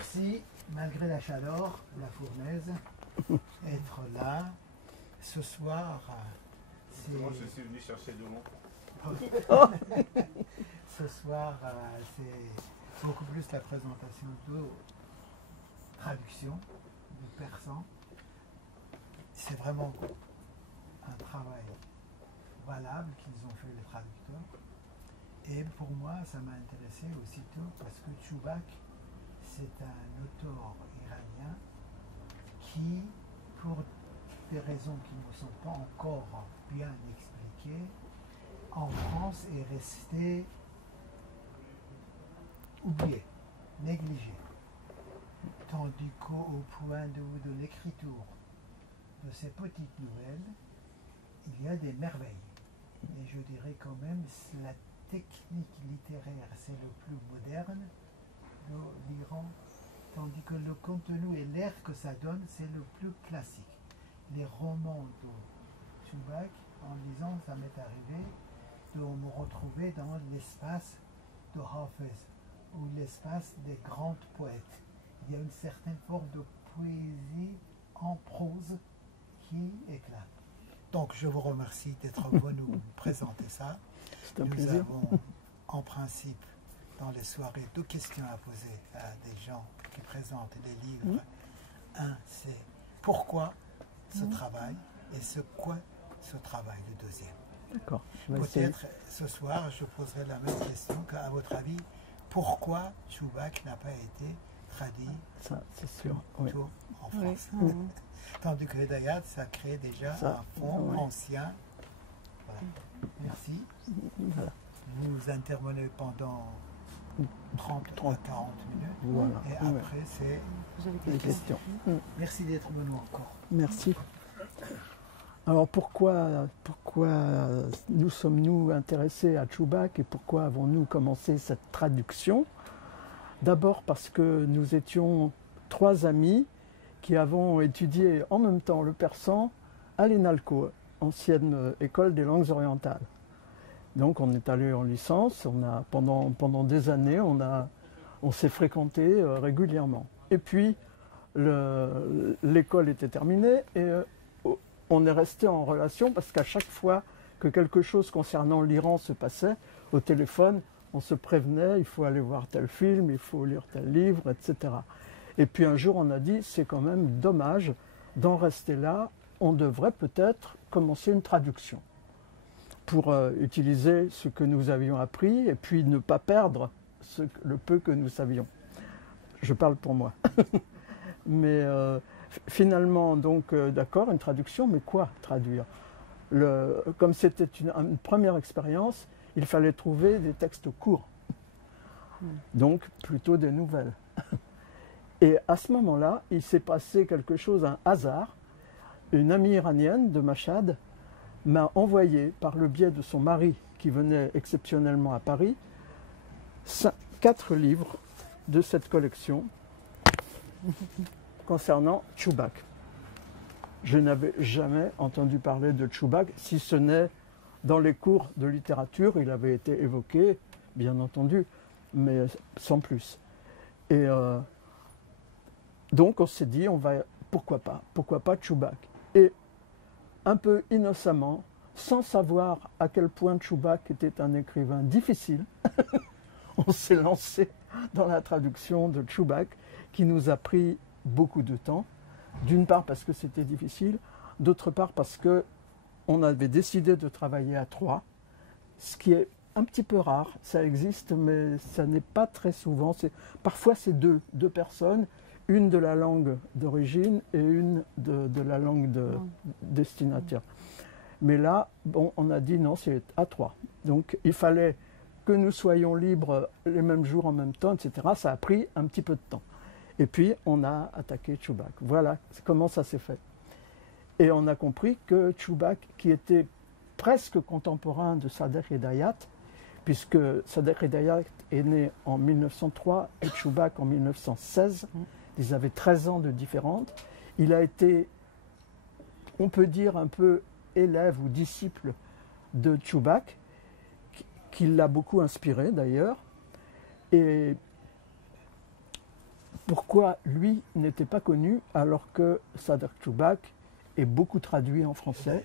Merci, malgré la chaleur, la fournaise, être là. Ce soir, c'est... Moi, je suis venu chercher de l'eau. Ce soir, c'est beaucoup plus la présentation de traduction, du persan. C'est vraiment un travail valable qu'ils ont fait les traducteurs. Et pour moi, ça m'a intéressé aussitôt parce que Chubak, c'est un auteur iranien qui, pour des raisons qui ne sont pas encore bien expliquées, en France est resté oublié, négligé. Tandis qu'au point de vue de l'écriture de ces petites nouvelles, il y a des merveilles. Et je dirais quand même la technique littéraire, c'est le plus moderne de l'Iran, tandis que le contenu et l'air que ça donne, c'est le plus classique. Les romans de Chubak, en lisant, ça m'est arrivé de me retrouver dans l'espace de Hafez, ou l'espace des grands poètes. Il y a une certaine forme de poésie en prose qui éclate. Donc je vous remercie d'être venu nous présenter ça. C'est un Nous plaisir. avons en principe dans les soirées 2 questions à poser à des gens qui présentent les livres. Un, c'est pourquoi ce travail et ce quoi ce travail, le deuxième. D'accord. Je vais essayer. Peut-être ce soir, je poserai la même question qu'à votre avis, pourquoi Chubak n'a pas été traduit Ça, c'est sûr. Oui. tout en France. Tandis que Hidayat, ça crée déjà Ça, un fond oui. ancien. Voilà. Merci. Voilà. Vous intervenez pendant 30 à 40 minutes. Voilà. Et Ouais. après, c'est Les questions. merci d'être venu encore. Merci. Alors pourquoi nous sommes-nous intéressés à Chubak et pourquoi avons-nous commencé cette traduction? D'abord parce que nous étions 3 amis qui avons étudié en même temps le persan à l'ENALCO, ancienne école des langues orientales. Donc on est allé en licence, pendant des années, on s'est fréquenté régulièrement. Et puis l'école était terminée et on est resté en relation parce qu'à chaque fois que quelque chose concernant l'Iran se passait, au téléphone, on se prévenait, il faut aller voir tel film, il faut lire tel livre, etc. Et puis un jour, on a dit, c'est quand même dommage d'en rester là, on devrait peut-être commencer une traduction pour utiliser ce que nous avions appris et puis ne pas perdre le peu que nous savions. Je parle pour moi. Mais finalement, donc, d'accord, une traduction, mais quoi traduire? Comme c'était une première expérience, il fallait trouver des textes courts, donc plutôt des nouvelles. Et à ce moment-là, il s'est passé quelque chose, un hasard. Une amie iranienne de Machhad m'a envoyé, par le biais de son mari, qui venait exceptionnellement à Paris, 4 livres de cette collection concernant Chubak. Je n'avais jamais entendu parler de Chubak, si ce n'est dans les cours de littérature, il avait été évoqué, bien entendu, mais sans plus. Et donc on s'est dit, pourquoi pas Chubak. Et un peu innocemment, sans savoir à quel point Chubak était un écrivain difficile, on s'est lancé dans la traduction de Chubak, qui nous a pris beaucoup de temps. D'une part parce que c'était difficile, d'autre part parce que on avait décidé de travailler à 3, ce qui est un petit peu rare. Ça existe, mais ça n'est pas très souvent. Parfois, c'est deux personnes, une de la langue d'origine et une de la langue de destinataire. Mais là, bon, on a dit non, c'est à 3. Donc, il fallait que nous soyons libres les mêmes jours en même temps, etc. Ça a pris un petit peu de temps. Et puis, on a attaqué Chubak. Voilà comment ça s'est fait. Et on a compris que Chubak, qui était presque contemporain de Sadegh Hidayat, puisque Sadegh Hidayat est né en 1903 et Chubak en 1916, ils avaient 13 ans de différence. Il a été, on peut dire, un peu élève ou disciple de Chubak, qui l'a beaucoup inspiré d'ailleurs. Et pourquoi lui n'était pas connu alors que Sadr Choubak est beaucoup traduit en français.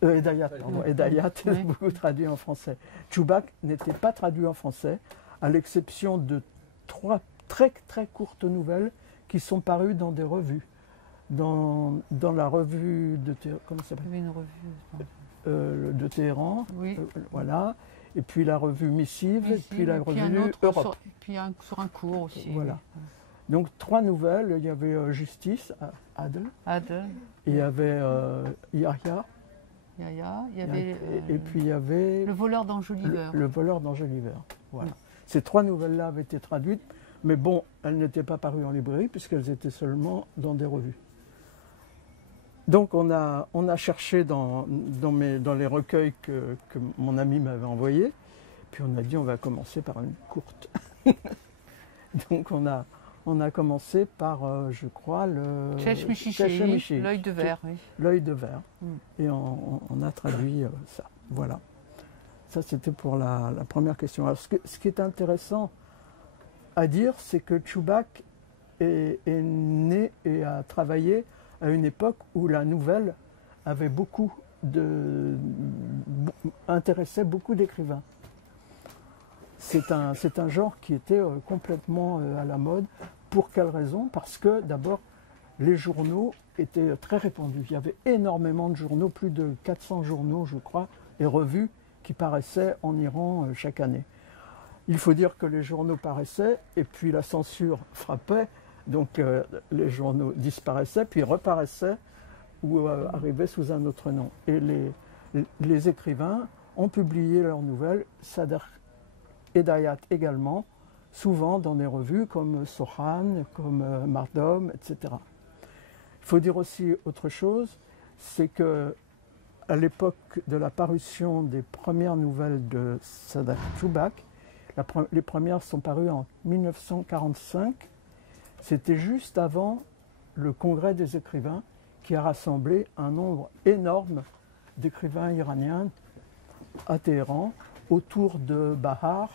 Hedayat, pardon. Hedayat est beaucoup traduit en français. Choubak n'était pas traduit en français, à l'exception de 3 très très courtes nouvelles qui sont parues dans des revues. Dans la revue de Téhéran, comment ça s'appelle ? Il y avait une revue de Téhéran, oui. Voilà. Et puis la revue Missive, et puis la revue Europe. Puis sur un cours aussi. Voilà. Oui. Donc 3 nouvelles. Il y avait Justice, Adl. Il y avait Yahya. Il y avait, et puis il y avait... Le voleur d'Angeliver. Le voleur d'Angeliver. Voilà. Ces 3 nouvelles-là avaient été traduites, mais bon, elles n'étaient pas parues en librairie puisqu'elles étaient seulement dans des revues. Donc on a cherché dans les recueils que mon ami m'avait envoyés, puis on a dit on va commencer par une courte. Donc on a commencé par, je crois, le Cheshmichichi, l'œil de verre. Oui. L'œil de verre. Et on a traduit ça. Voilà. Ça c'était pour la première question. Alors, ce qui est intéressant à dire, c'est que Choubak est né et a travaillé à une époque où la nouvelle avait intéressait beaucoup d'écrivains. C'est un genre qui était complètement à la mode. Pour quelle raison? Parce que d'abord, les journaux étaient très répandus. Il y avait énormément de journaux, plus de 400 journaux, je crois, et revues qui paraissaient en Iran chaque année. Il faut dire que les journaux paraissaient, et puis la censure frappait. Donc les journaux disparaissaient, puis reparaissaient ou arrivaient sous un autre nom. Et les écrivains ont publié leurs nouvelles, Sadr Hedayat également, souvent dans des revues comme Sohan, comme Mardom, etc. Il faut dire aussi autre chose, c'est que à l'époque de la parution des premières nouvelles de Sadr Choubak, les premières sont parues en 1945. C'était juste avant le congrès des écrivains qui a rassemblé un nombre énorme d'écrivains iraniens à Téhéran autour de Bahar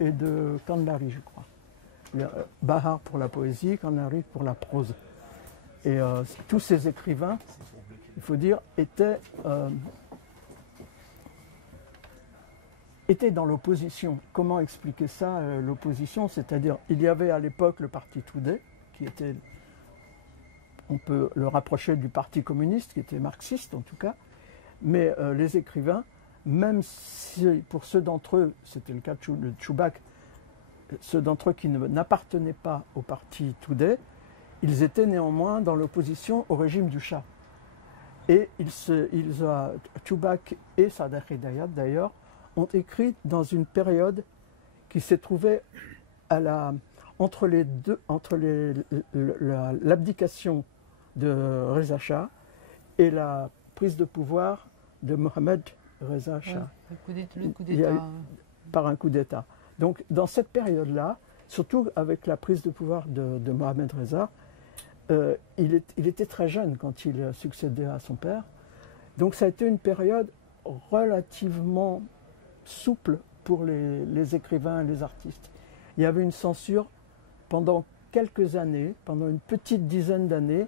et de Kandari, je crois. Bahar pour la poésie, Kandari pour la prose. Et tous ces écrivains, il faut dire, étaient dans l'opposition. Comment expliquer ça, l'opposition? C'est-à-dire, il y avait à l'époque le parti Toudé, qui était, on peut le rapprocher du parti communiste, qui était marxiste en tout cas, mais les écrivains, même si pour ceux d'entre eux, c'était le cas de Choubak, ceux d'entre eux qui n'appartenaient pas au parti Toudé, ils étaient néanmoins dans l'opposition au régime du Shah. Et Choubak et Sadr Hedayat d'ailleurs, ont écrit dans une période qui s'est trouvée entre l'abdication de Reza Shah et la prise de pouvoir de Mohamed Reza Shah. Le coup d'État. Par un coup d'État. Donc dans cette période-là, surtout avec la prise de pouvoir de Mohamed Reza, il était très jeune quand il succédait à son père. Donc ça a été une période relativement souple pour les écrivains et les artistes. Il y avait une censure pendant quelques années, pendant une petite dizaine d'années.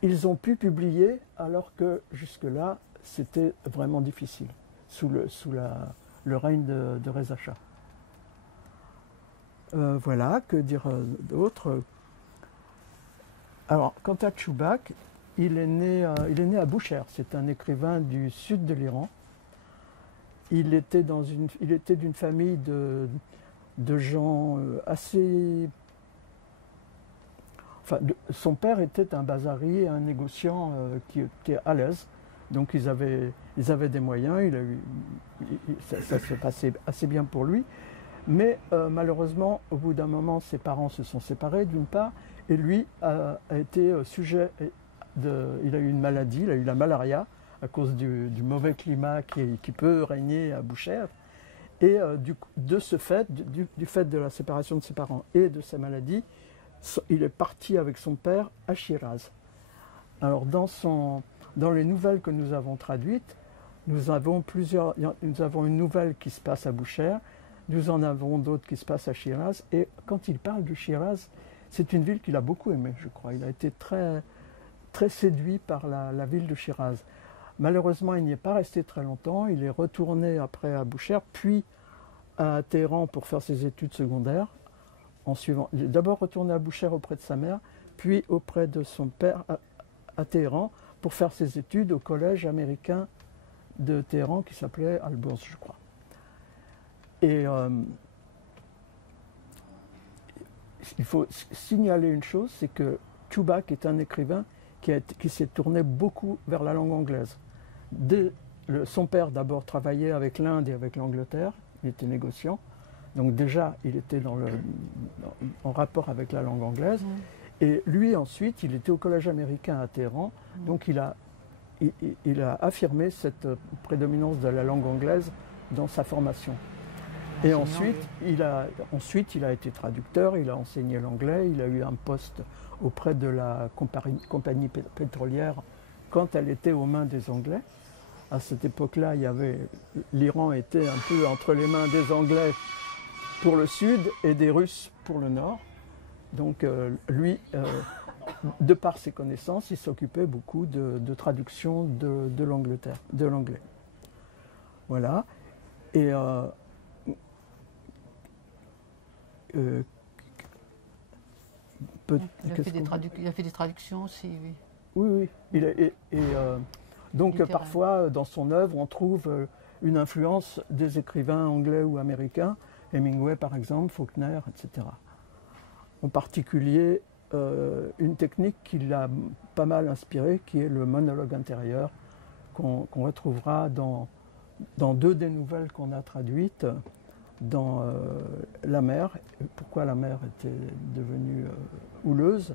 Ils ont pu publier alors que jusque-là, c'était vraiment difficile, sous le règne de Reza Shah. Voilà, que dire d'autre? Alors, quant à Choubak, il est né à Boucher. C'est un écrivain du sud de l'Iran. Il était d'une famille de gens assez... Enfin, son père était un bazarier, un négociant qui était à l'aise. Donc ils avaient des moyens, ça se passait assez bien pour lui. Mais malheureusement, au bout d'un moment, ses parents se sont séparés d'une part, et lui a été sujet il a eu une maladie, il a eu la malaria à cause du mauvais climat qui peut régner à Boucher. Et de ce fait, du fait de la séparation de ses parents et de sa maladie, il est parti avec son père à Shiraz. Alors dans les nouvelles que nous avons traduites, nous avons une nouvelle qui se passe à Boucher, Nous en avons d'autres qui se passent à Shiraz. Et quand il parle de Shiraz, c'est une ville qu'il a beaucoup aimée, je crois. Il a été très, très séduit par la ville de Shiraz. Malheureusement, il n'y est pas resté très longtemps. Il est retourné après à Boucher, puis à Téhéran pour faire ses études secondaires. Il est d'abord retourné à Boucher auprès de sa mère, puis auprès de son père à Téhéran pour faire ses études au collège américain de Téhéran qui s'appelait Al-Bourse, je crois. Et il faut signaler une chose, c'est que Chubak est un écrivain qui s'est tourné beaucoup vers la langue anglaise. Son père d'abord travaillait avec l'Inde et avec l'Angleterre, il était négociant, donc déjà il était en rapport avec la langue anglaise. Et lui ensuite, il était au collège américain à Téhéran, donc il a affirmé cette prédominance de la langue anglaise dans sa formation. Et ensuite il a été traducteur, il a enseigné l'anglais, il a eu un poste auprès de la compagnie pétrolière quand elle était aux mains des Anglais. À cette époque-là, l'Iran était un peu entre les mains des Anglais pour le sud et des Russes pour le nord. Donc lui, de par ses connaissances, il s'occupait beaucoup de traduction de l'anglais. Voilà. Et il a fait des traductions aussi, oui. Oui, oui. Donc parfois, dans son œuvre, on trouve une influence des écrivains anglais ou américains, Hemingway par exemple, Faulkner, etc. En particulier, une technique qui l'a pas mal inspiré, qui est le monologue intérieur, qu'on retrouvera dans deux des nouvelles qu'on a traduites, dans La mer, pourquoi la mer était devenue houleuse,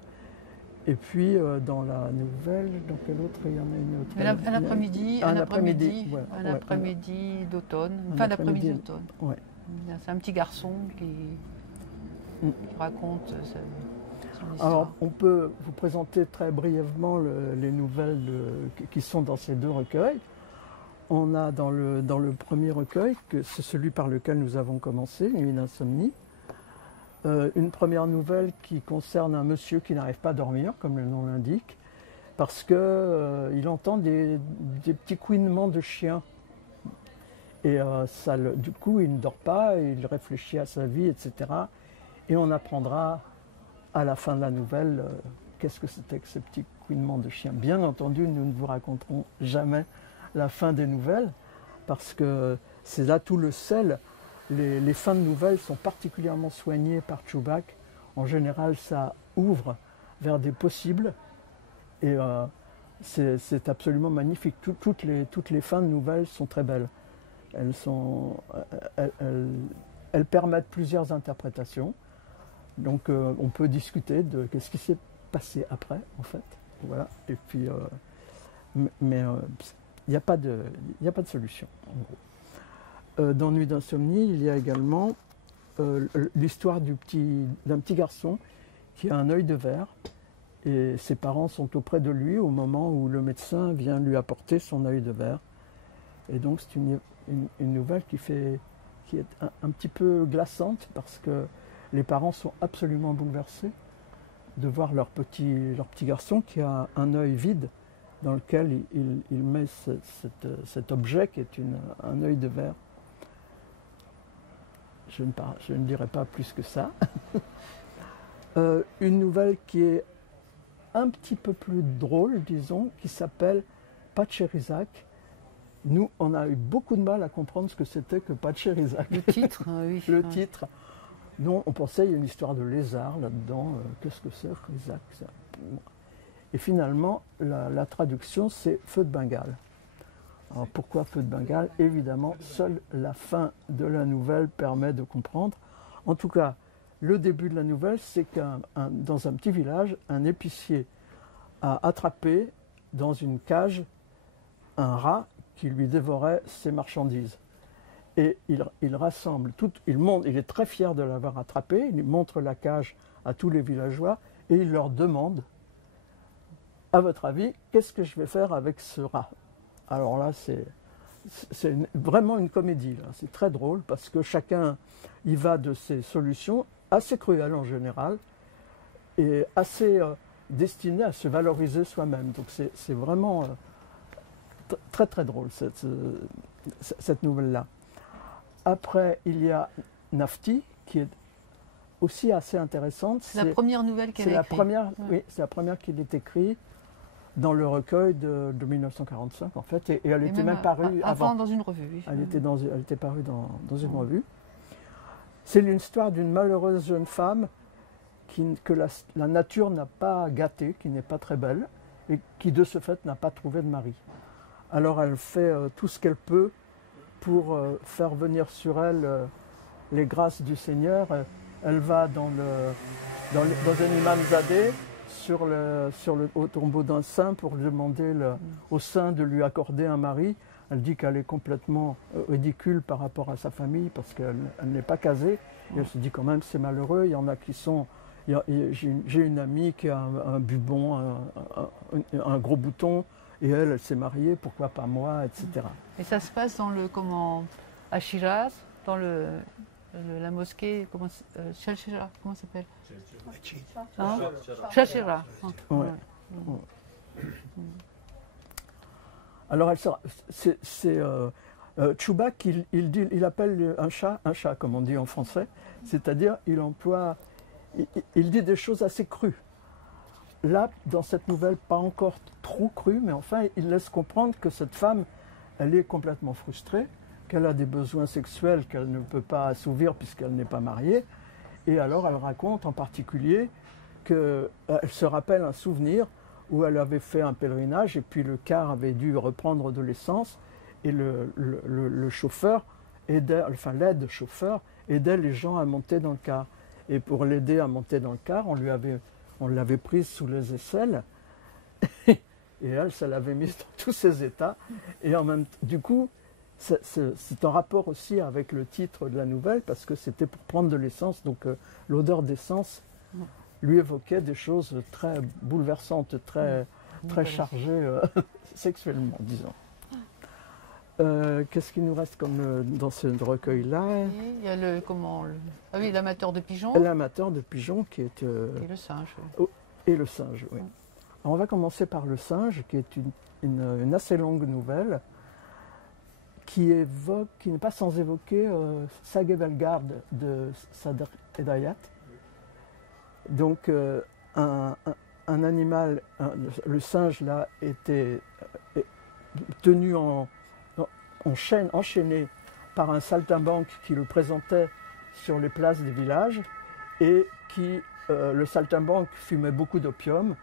et puis dans la nouvelle, dans quelle autre, il y en a une autre. Un après-midi d'automne, fin d'après-midi d'automne. Ouais. C'est un petit garçon qui raconte son histoire. Alors, on peut vous présenter très brièvement les nouvelles qui sont dans ces deux recueils. On a dans le premier recueil, que c'est celui par lequel nous avons commencé, Nuit d'insomnie, une première nouvelle qui concerne un monsieur qui n'arrive pas à dormir, comme le nom l'indique, parce qu'il entend des petits couinements de chiens. Et du coup, il ne dort pas, il réfléchit à sa vie, etc. Et on apprendra à la fin de la nouvelle qu'est-ce que c'était que ces petits couinements de chiens. Bien entendu, nous ne vous raconterons jamais la fin des nouvelles, parce que c'est là tout le sel. Les fins de nouvelles sont particulièrement soignées par Chubak. En général, ça ouvre vers des possibles, et c'est absolument magnifique. Toutes les fins de nouvelles sont très belles. Elles permettent plusieurs interprétations. Donc on peut discuter de qu'est-ce qui s'est passé après, en fait. Voilà. Et puis, mais il n'y a pas de solution, en gros. Dans Nuit d'insomnie, il y a également l'histoire d'un petit garçon qui a un œil de verre, et ses parents sont auprès de lui au moment où le médecin vient lui apporter son œil de verre. Et donc c'est une nouvelle qui est un petit peu glaçante, parce que les parents sont absolument bouleversés de voir leur petit garçon qui a un œil vide dans lequel il met cet objet qui est un œil de verre. Je ne dirai pas plus que ça. Une nouvelle qui est un petit peu plus drôle, disons, qui s'appelle Pacherizak. Nous, on a eu beaucoup de mal à comprendre ce que c'était que Pacherizak. Le titre, oui. Le titre. Nous, on pensait qu'il y a une histoire de lézard là-dedans. Qu'est-ce que c'est, Rizak, ça? Et finalement, la traduction, c'est Feu de Bengale. Alors pourquoi Feu de Bengale? Évidemment, seule la fin de la nouvelle permet de comprendre. En tout cas, le début de la nouvelle, c'est dans un petit village, un épicier a attrapé dans une cage un rat qui lui dévorait ses marchandises. Et il rassemble il est très fier de l'avoir attrapé, il montre la cage à tous les villageois et il leur demande: à votre avis, qu'est-ce que je vais faire avec ce rat? Alors là, c'est vraiment une comédie, là. C'est très drôle parce que chacun y va de ses solutions, assez cruelles en général, et assez destinées à se valoriser soi-même. Donc c'est vraiment très très drôle cette nouvelle-là. Après, il y a Nafti, qui est aussi assez intéressante. C'est la première nouvelle qu'elle a écrite. Oui, c'est la première qu'il ait écrite dans le recueil de 1945 en fait, et elle était même parue avant dans une revue. Oui. Elle était parue dans une revue. C'est l'histoire d'une malheureuse jeune femme que la nature n'a pas gâtée, qui n'est pas très belle, et qui de ce fait n'a pas trouvé de mari. Alors elle fait tout ce qu'elle peut pour faire venir sur elle les grâces du Seigneur. Elle va dans un imam zadé, au tombeau d'un saint pour demander au saint de lui accorder un mari. Elle dit qu'elle est complètement ridicule par rapport à sa famille parce qu'elle n'est pas casée. Et elle se dit quand même c'est malheureux. Il y en a qui sont... J'ai une amie qui a un bubon, un gros bouton, et elle s'est mariée, pourquoi pas moi, etc. Et ça se passe à Shiraz, dans la mosquée, Shalshira, comment ça s'appelle? Shalshira. Ouais. Alors, Chubak, il appelle un chat, comme on dit en français, c'est-à-dire il dit des choses assez crues. Là, dans cette nouvelle, pas encore trop crues, mais enfin, il laisse comprendre que cette femme, elle est complètement frustrée, qu'elle a des besoins sexuels qu'elle ne peut pas assouvir puisqu'elle n'est pas mariée. Et alors, elle raconte en particulier qu'elle se rappelle un souvenir où elle avait fait un pèlerinage et puis le car avait dû reprendre de l'essence et le chauffeur l'aide chauffeur aidait les gens à monter dans le car. Et pour l'aider à monter dans le car, on l'avait prise sous les aisselles et elle, ça l'avait mise dans tous ses états. Et en même temps, du coup, c'est en rapport aussi avec le titre de la nouvelle parce que c'était pour prendre de l'essence. Donc l'odeur d'essence lui évoquait des choses très bouleversantes, très chargées sexuellement, disons. Qu'est-ce qu'il nous reste comme dans ce recueil-là? Il y a l'amateur de pigeons. L'amateur de pigeons qui est... et le singe. Et le singe, oui. Alors, on va commencer par le singe, qui est une assez longue nouvelle, qui n'est pas sans évoquer Sagevelgard de Sadr Hedayat. Donc, un animal, le singe là, était tenu enchaîné par un saltimbanque qui le présentait sur les places des villages et le saltimbanque fumait beaucoup d'opium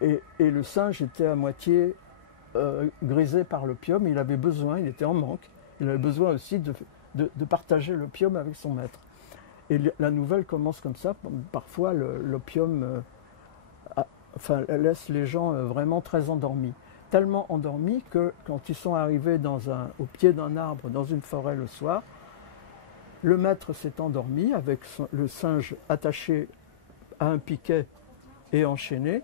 et le singe était à moitié grisé par l'opium. Il était en manque, il avait besoin aussi de partager l'opium avec son maître. Et la nouvelle commence comme ça. Parfois l'opium laisse les gens vraiment très endormis. Tellement endormis que quand ils sont arrivés au pied d'un arbre dans une forêt le soir, le maître s'est endormi avec le singe attaché à un piquet et enchaîné,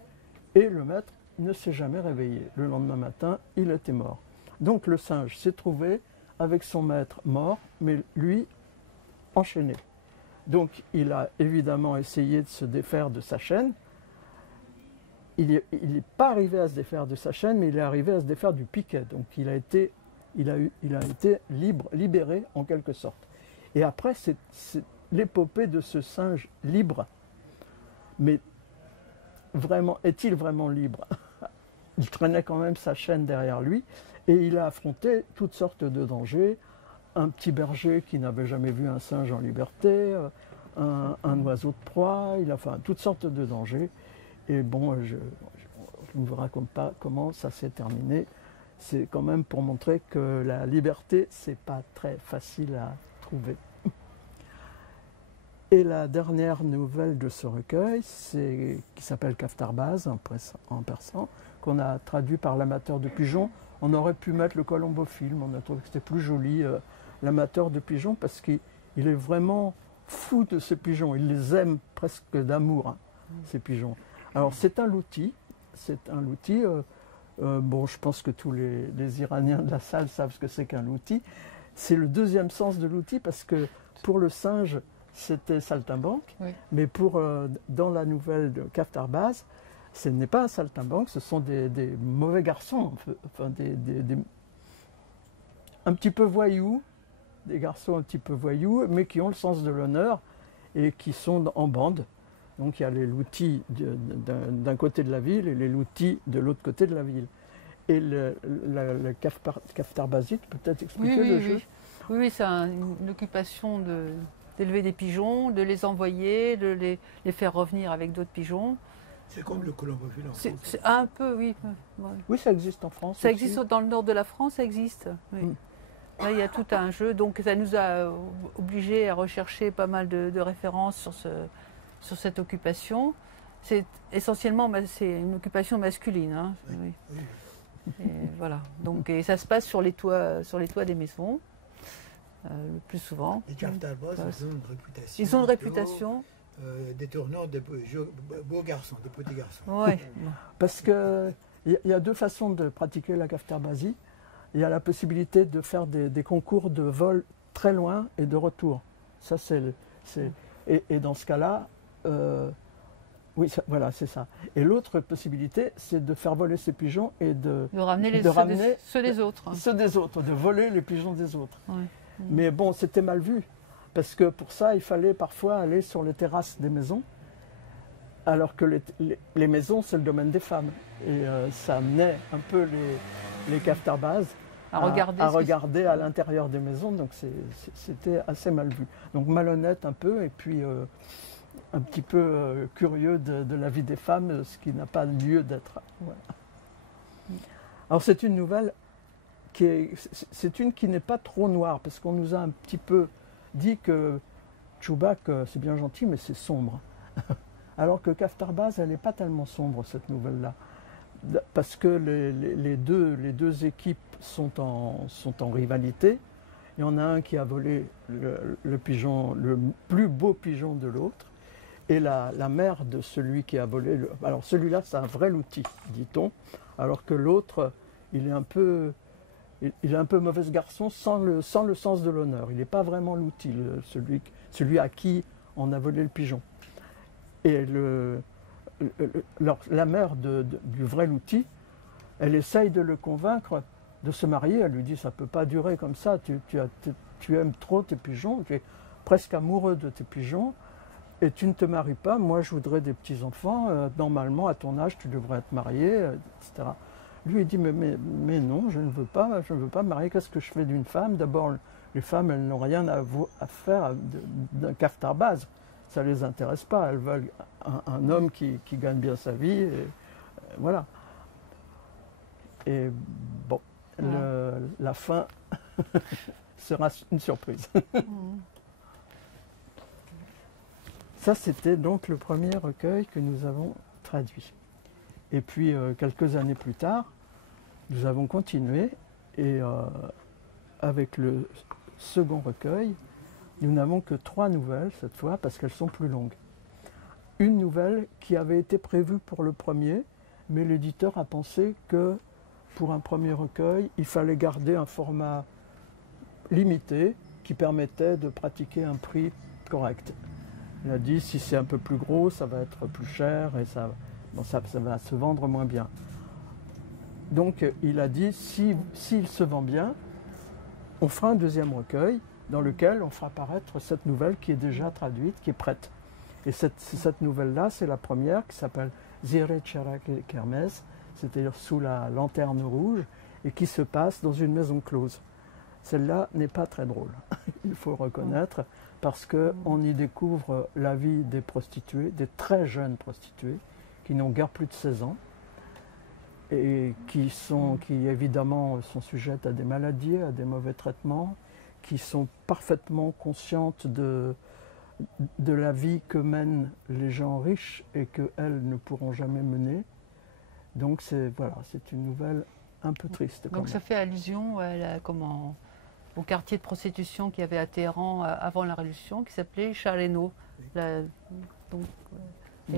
et le maître ne s'est jamais réveillé. Le lendemain matin, il était mort. Donc le singe s'est trouvé avec son maître mort, mais lui enchaîné. Donc il a évidemment essayé de se défaire de sa chaîne. Il n'est pas arrivé à se défaire de sa chaîne, mais il est arrivé à se défaire du piquet. Donc il a été libéré en quelque sorte. Et après, c'est l'épopée de ce singe libre. Mais vraiment, est-il vraiment libre? Il traînait quand même sa chaîne derrière lui et il a affronté toutes sortes de dangers. Un petit berger qui n'avait jamais vu un singe en liberté, un oiseau de proie, il a fait toutes sortes de dangers. Et bon, je ne vous raconte pas comment ça s'est terminé. C'est quand même pour montrer que la liberté, c'est pas très facile à trouver. Et la dernière nouvelle de ce recueil, qui s'appelle Kaftarbaz en persan, qu'on a traduit par l'amateur de pigeons. On aurait pu mettre le colombofilm, on a trouvé que c'était plus joli, l'amateur de pigeons, parce qu'il est vraiment fou de ces pigeons. Il les aime presque d'amour, ces pigeons. Alors c'est un louti Bon, je pense que tous les Iraniens de la salle savent ce que c'est qu'un louti. C'est le deuxième sens de l'outil parce que pour le singe, c'était saltimbanque, Oui. mais dans la nouvelle de Kaftar Baz, ce n'est pas un saltimbanque, ce sont des mauvais garçons, enfin un petit peu voyous, des garçons un petit peu voyous, mais qui ont le sens de l'honneur et qui sont en bande. Donc il y a les loutis d'un côté de la ville et les loutis de l'autre côté de la ville. Et le Kaftar Bazi, peut-être expliquer le jeu? Oui, c'est une occupation d'élever des pigeons, de les envoyer, de les faire revenir avec d'autres pigeons. C'est comme le colombophile en France. C'est un peu, oui. Ouais. Oui, ça existe en France. Ça aussi. existe dans le nord de la France, ça existe. Oui. Mm. Là, il y a tout un jeu, donc ça nous a obligés à rechercher pas mal de références sur cette occupation. C'est essentiellement c'est une occupation masculine. Hein. Oui. Oui. Oui. Et voilà. Donc, et ça se passe sur les toits des maisons, le plus souvent. Les Kaftar Baz, ils ont une réputation. Ils ont une réputation. Détournant de beaux garçons, de petits garçons. Ouais. Parce qu'il y a deux façons de pratiquer la Kaftar Bazi. Il y a la possibilité de faire des concours de vol très loin et de retour. Ça, et dans ce cas-là, oui, voilà, c'est ça. Et l'autre possibilité, c'est de faire voler ces pigeons et de ramener ceux des autres. Ceux des autres, de voler les pigeons des autres. Ouais. Mais bon, c'était mal vu. Parce que pour ça, il fallait parfois aller sur les terrasses des maisons, alors que les maisons, c'est le domaine des femmes. Et ça amenait un peu les Kaftar Baz à regarder à l'intérieur des maisons, donc c'était assez mal vu. Donc malhonnête un peu, et puis un petit peu curieux de la vie des femmes, ce qui n'a pas lieu d'être. Voilà. Alors c'est une nouvelle qui n'est pas trop noire, parce qu'on nous a un petit peu dit que Chubak, c'est bien gentil, mais c'est sombre. Alors que Kaftar Baz, elle n'est pas tellement sombre, cette nouvelle-là. Parce que les deux équipes sont en rivalité. Il y en a un qui a volé le pigeon, le plus beau pigeon de l'autre. Et la mère de celui qui a volé... alors celui-là, c'est un vrai louti, dit-on. Alors que l'autre, il est un peu mauvais garçon sans le sens de l'honneur. Il n'est pas vraiment l'outil, celui à qui on a volé le pigeon. Et la mère du vrai louti, elle essaye de le convaincre de se marier. Elle lui dit, ça ne peut pas durer comme ça, tu aimes trop tes pigeons, tu es presque amoureux de tes pigeons, et tu ne te maries pas. Moi, je voudrais des petits-enfants. Normalement, à ton âge, tu devrais être marié, etc. Lui, il dit, mais non, je ne veux pas me marier. Qu'est-ce que je fais d'une femme? D'abord, les femmes, elles n'ont rien à faire d'un Kaftar Baz. Ça ne les intéresse pas. Elles veulent un homme qui gagne bien sa vie. Et, voilà. Et bon, voilà. La fin sera une surprise. Ça, c'était donc le premier recueil que nous avons traduit. Et puis, quelques années plus tard, nous avons continué et avec le second recueil, nous n'avons que 3 nouvelles cette fois parce qu'elles sont plus longues. Une nouvelle qui avait été prévue pour le premier, mais l'éditeur a pensé que pour un premier recueil, il fallait garder un format limité qui permettait de pratiquer un prix correct. Il a dit, si c'est un peu plus gros, ça va être plus cher et ça va se vendre moins bien. Donc il a dit, s'il se vend bien, on fera un deuxième recueil dans lequel on fera apparaître cette nouvelle qui est déjà traduite, qui est prête. Et cette nouvelle-là, c'est la première qui s'appelle Zire Cherak Kermez, c'est-à-dire sous la lanterne rouge, et qui se passe dans une maison close. Celle-là n'est pas très drôle, il faut reconnaître, parce qu'on y découvre la vie des prostituées, des très jeunes prostituées, qui n'ont guère plus de 16 ans, et qui évidemment sont sujettes à des maladies, à des mauvais traitements, qui sont parfaitement conscientes de la vie que mènent les gens riches et qu'elles ne pourront jamais mener. Donc c'est une nouvelle un peu triste. Donc ça fait allusion au quartier de prostitution qu'il y avait à Téhéran avant la Révolution, qui s'appelait Charleno. Elle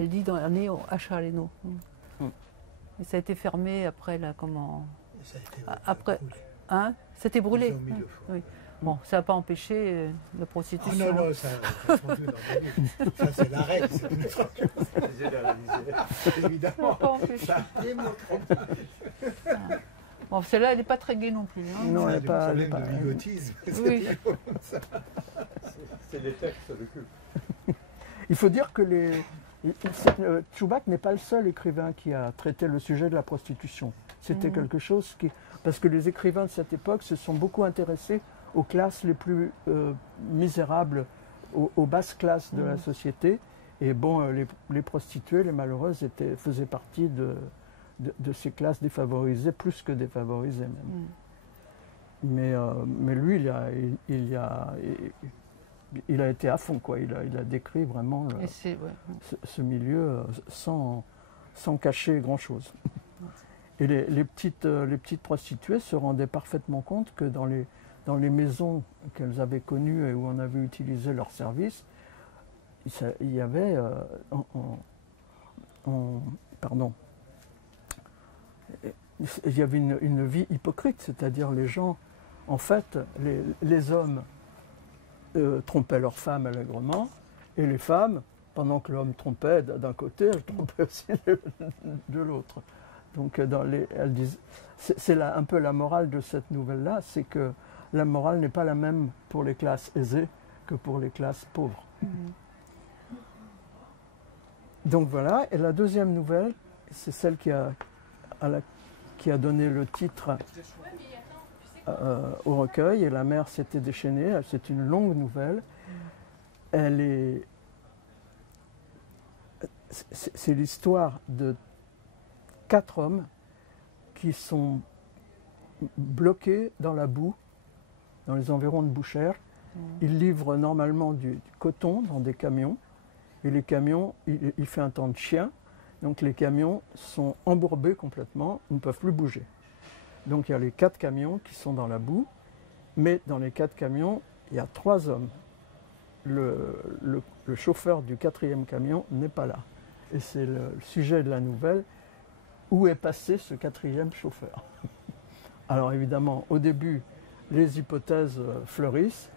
dit dans l'année à Charleno. Et ça a été fermé après la comment Ça a été après brûlé. hein c'était brûlé. Ils ont mis le feu. Oui. Bon, ça n'a pas empêché la Ah prostitution. non, non, ça a changé dans ma vie. Ça, c'est la règle, c'est une autre chose. C'est généralisé. Ça n'a Évidemment. pas empêché. Ça a démontré. Bon, celle-là, elle n'est pas très gaie non plus. Hein. Non, Ça a elle est des pas- problèmes elle est pas- de bigotisme. Oui. C'est les textes de culte. Il faut dire que Chubak n'est pas le seul écrivain qui a traité le sujet de la prostitution. C'était quelque chose qui... Parce que les écrivains de cette époque se sont beaucoup intéressés aux classes les plus misérables, aux basses classes de la société. Et bon, les prostituées, les malheureuses, faisaient partie de ces classes défavorisées, plus que défavorisées même. Mais lui, il a été à fond, quoi. Il a décrit vraiment Et c'est ouais. ce milieu sans cacher grand-chose. Et les petites prostituées se rendaient parfaitement compte que dans les maisons qu'elles avaient connues et où on avait utilisé leurs services, il y avait il y avait une vie hypocrite, c'est-à-dire les gens, en fait, les hommes trompaient leurs femmes allègrement, et les femmes, pendant que l'homme trompait d'un côté, elles trompaient aussi de l'autre. Donc elles disent, c'est un peu la morale de cette nouvelle-là, c'est que la morale n'est pas la même pour les classes aisées que pour les classes pauvres. Donc voilà, et la deuxième nouvelle, c'est celle qui a donné le titre au recueil, et la mer s'était déchaînée. C'est une longue nouvelle. C'est l'histoire de 4 hommes qui sont bloqués dans la boue, dans les environs de Bouchères. Ils livrent normalement du coton dans des camions, et les camions, il fait un temps de chien, donc les camions sont embourbés complètement, ils ne peuvent plus bouger. Donc il y a les 4 camions qui sont dans la boue, mais dans les 4 camions, il y a 3 hommes. Le chauffeur du 4e camion n'est pas là. Et c'est le sujet de la nouvelle, où est passé ce 4e chauffeur? Alors évidemment, au début, les hypothèses fleurissent,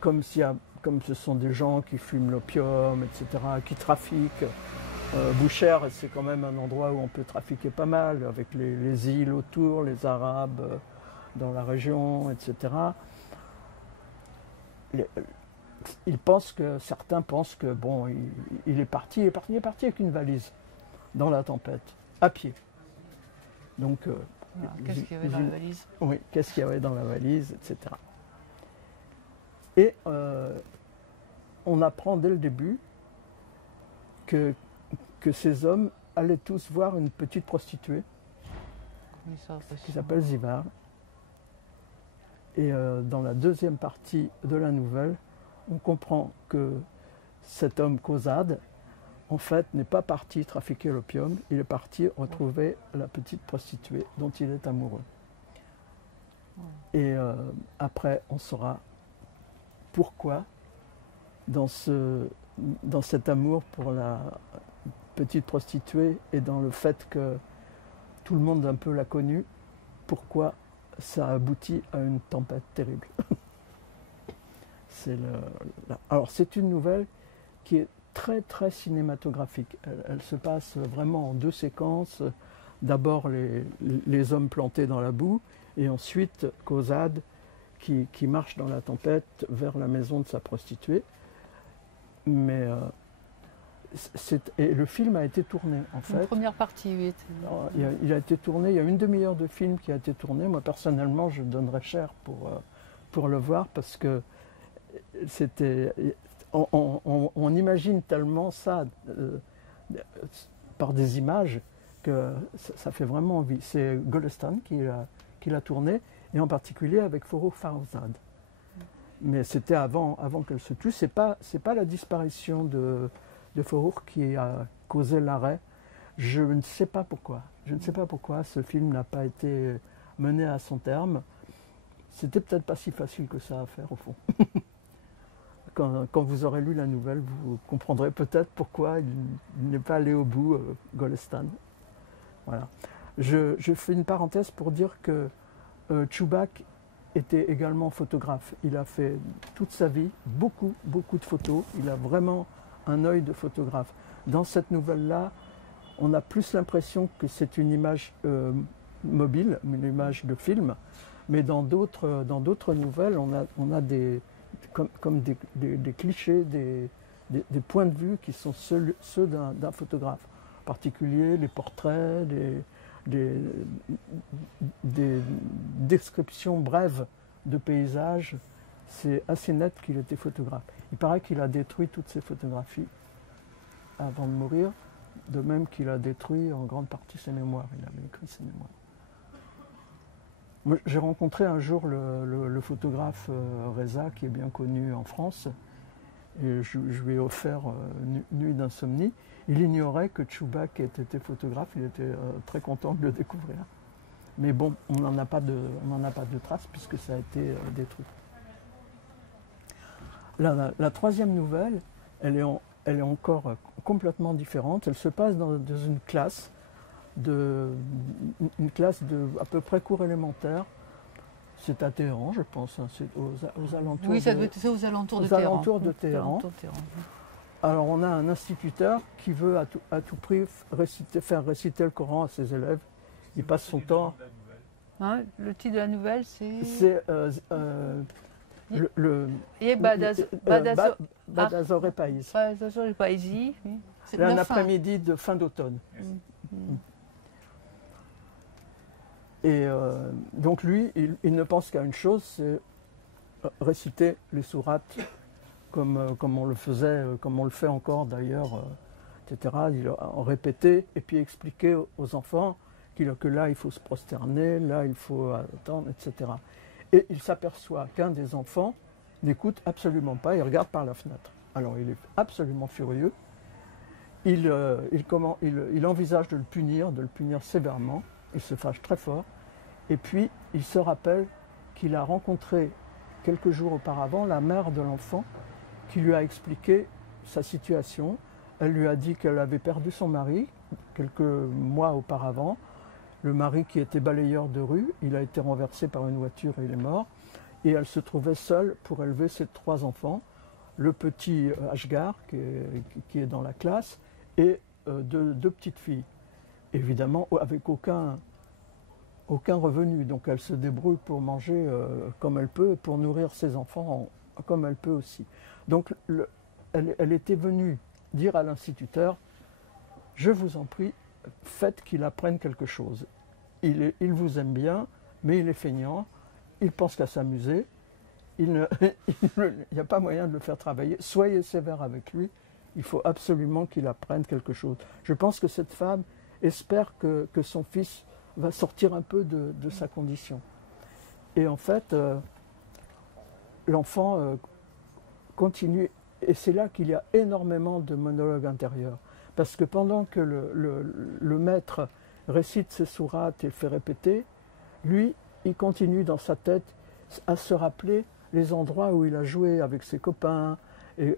comme ce sont des gens qui fument l'opium, etc., qui trafiquent. Bouchères, c'est quand même un endroit où on peut trafiquer pas mal, avec les îles autour, les Arabes dans la région, etc. Certains pensent que bon, il est parti avec une valise dans la tempête, à pied. Donc, Voilà. Qu'est-ce qu'il y avait dans la valise? oui, qu'est-ce qu'il y avait dans la valise, etc. Et on apprend dès le début que ces hommes allaient tous voir une petite prostituée Oui, ça, qui s'appelle Zivar. Et dans la deuxième partie de la nouvelle, on comprend que cet homme Kozad, en fait, n'est pas parti trafiquer l'opium, il est parti retrouver la petite prostituée dont il est amoureux. Et après, on saura pourquoi, dans cet amour pour la petite prostituée et dans le fait que tout le monde un peu l'a connue, pourquoi ça aboutit à une tempête terrible. Alors c'est une nouvelle qui est très très cinématographique. Elle se passe vraiment en 2 séquences. D'abord les hommes plantés dans la boue et ensuite Kozad qui marche dans la tempête vers la maison de sa prostituée. Mais et le film a été tourné en fait. Une première partie, oui. Il a été tourné, il y a une demi-heure de film qui a été tourné. Moi personnellement je donnerais cher pour le voir parce que c'était... On imagine tellement ça par des images que ça fait vraiment envie. C'est Golestan qui l'a tourné, et en particulier avec Forough Farrokhzad. Mais c'était avant qu'elle se tue. C'est pas la disparition de Forough qui a causé l'arrêt. Je ne sais pas pourquoi. Je ne sais pas pourquoi ce film n'a pas été mené à son terme. C'était peut-être pas si facile que ça à faire au fond. Quand vous aurez lu la nouvelle, vous comprendrez peut-être pourquoi il n'est pas allé au bout, Golestan. Voilà. Je fais une parenthèse pour dire que Čubák était également photographe. Il a fait toute sa vie beaucoup de photos. Il a vraiment un œil de photographe. Dans cette nouvelle-là, on a plus l'impression que c'est une image mobile, une image de film. Mais dans d'autres nouvelles, on a comme des clichés, des points de vue qui sont ceux d'un photographe. En particulier les portraits, des descriptions brèves de paysages. C'est assez net qu'il était photographe. Il paraît qu'il a détruit toutes ses photographies avant de mourir, de même qu'il a détruit en grande partie ses mémoires. Il avait écrit ses mémoires. J'ai rencontré un jour le photographe Reza, qui est bien connu en France, et je lui ai offert Nuit d'insomnie. Il ignorait que Čubák était photographe, il était très content de le découvrir. Mais bon, on n'en a pas de traces puisque ça a été détruit. La troisième nouvelle, elle est encore complètement différente. Elle se passe dans une classe à peu près cours élémentaire. C'est à Téhéran, je pense. Hein, c'est aux alentours. Oui, ça doit être aux alentours de Téhéran. Alentours de Téhéran. Alors on a un instituteur qui veut à tout prix faire réciter le Coran à ses élèves. Il passe son temps. Hein, le titre de la nouvelle, c'est. C'est Badazor et Païs. Badazor et Païsi. Oui. C'est un après-midi de fin d'automne. Et donc lui, il ne pense qu'à une chose, c'est réciter les sourates comme on le faisait, comme on le fait encore d'ailleurs, etc. Il en répétait et puis expliquer aux enfants que là il faut se prosterner, là il faut attendre, etc. Et il s'aperçoit qu'un des enfants n'écoute absolument pas, il regarde par la fenêtre. Alors il est absolument furieux. Il envisage de le punir sévèrement. Il se fâche très fort. Et puis, il se rappelle qu'il a rencontré quelques jours auparavant la mère de l'enfant qui lui a expliqué sa situation. Elle lui a dit qu'elle avait perdu son mari quelques mois auparavant. Le mari qui était balayeur de rue, il a été renversé par une voiture et il est mort. Et elle se trouvait seule pour élever ses 3 enfants. Le petit Ashgar qui est dans la classe et 2 petites filles. Évidemment, avec aucun revenu. Donc elle se débrouille pour manger comme elle peut, pour nourrir ses enfants comme elle peut aussi. Donc elle était venue dire à l'instituteur, je vous en prie, faites qu'il apprenne quelque chose. Il vous aime bien, mais il est feignant, il pense qu'à s'amuser, il n'y a pas moyen de le faire travailler. Soyez sévère avec lui, il faut absolument qu'il apprenne quelque chose. Je pense que cette femme espère que son fils va sortir un peu de sa condition. Et en fait, l'enfant continue, et c'est là qu'il y a énormément de monologues intérieurs. Parce que pendant que le maître récite ses sourates et le fait répéter, lui, il continue dans sa tête à se rappeler les endroits où il a joué avec ses copains, et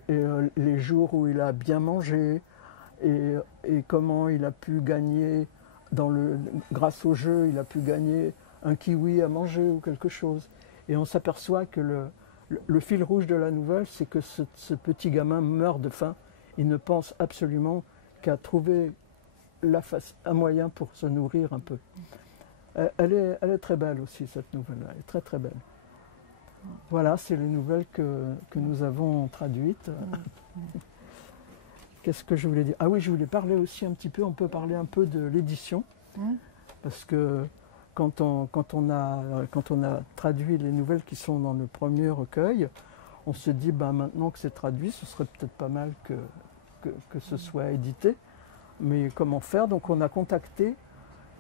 les jours où il a bien mangé, et comment il a pu gagner, grâce au jeu, il a pu gagner un kiwi à manger ou quelque chose. Et on s'aperçoit que le fil rouge de la nouvelle, c'est que ce petit gamin meurt de faim. Il ne pense absolument qu'à trouver un moyen pour se nourrir un peu. Elle est très belle aussi, cette nouvelle-là. Elle est très très belle. Voilà, c'est les nouvelles que nous avons traduites. Qu'est-ce que je voulais dire? Ah oui, je voulais parler aussi un petit peu, on peut parler un peu de l'édition. Parce que quand on a traduit les nouvelles qui sont dans le premier recueil, on se dit, maintenant que c'est traduit, ce serait peut-être pas mal que ce soit édité. Mais comment faire? Donc on a contacté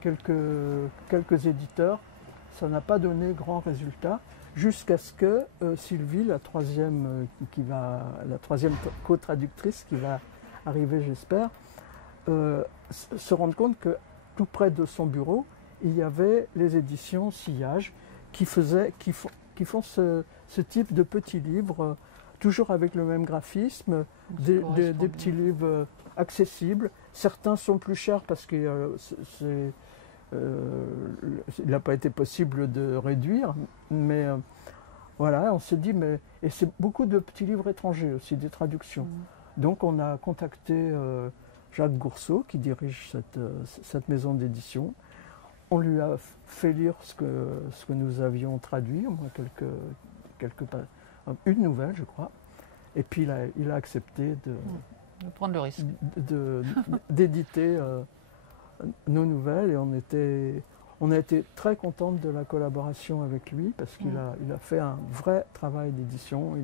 quelques éditeurs. Ça n'a pas donné grand résultat, jusqu'à ce que Sylvie, la troisième co-traductrice qui va arriver, j'espère, se rende compte que tout près de son bureau, il y avait les éditions Sillage qui font ce type de petits livres, toujours avec le même graphisme, des petits livres accessibles, Certains sont plus chers parce qu'il n'a pas été possible de réduire, mais voilà, on s'est dit, et c'est beaucoup de petits livres étrangers aussi, des traductions. Donc on a contacté Jacques Gourceau, qui dirige cette maison d'édition. On lui a fait lire ce que nous avions traduit, au moins une nouvelle, je crois. Et puis il a accepté de prendre le risque d'éditer nos nouvelles, et on a été très contente de la collaboration avec lui, parce qu'il a fait un vrai travail d'édition.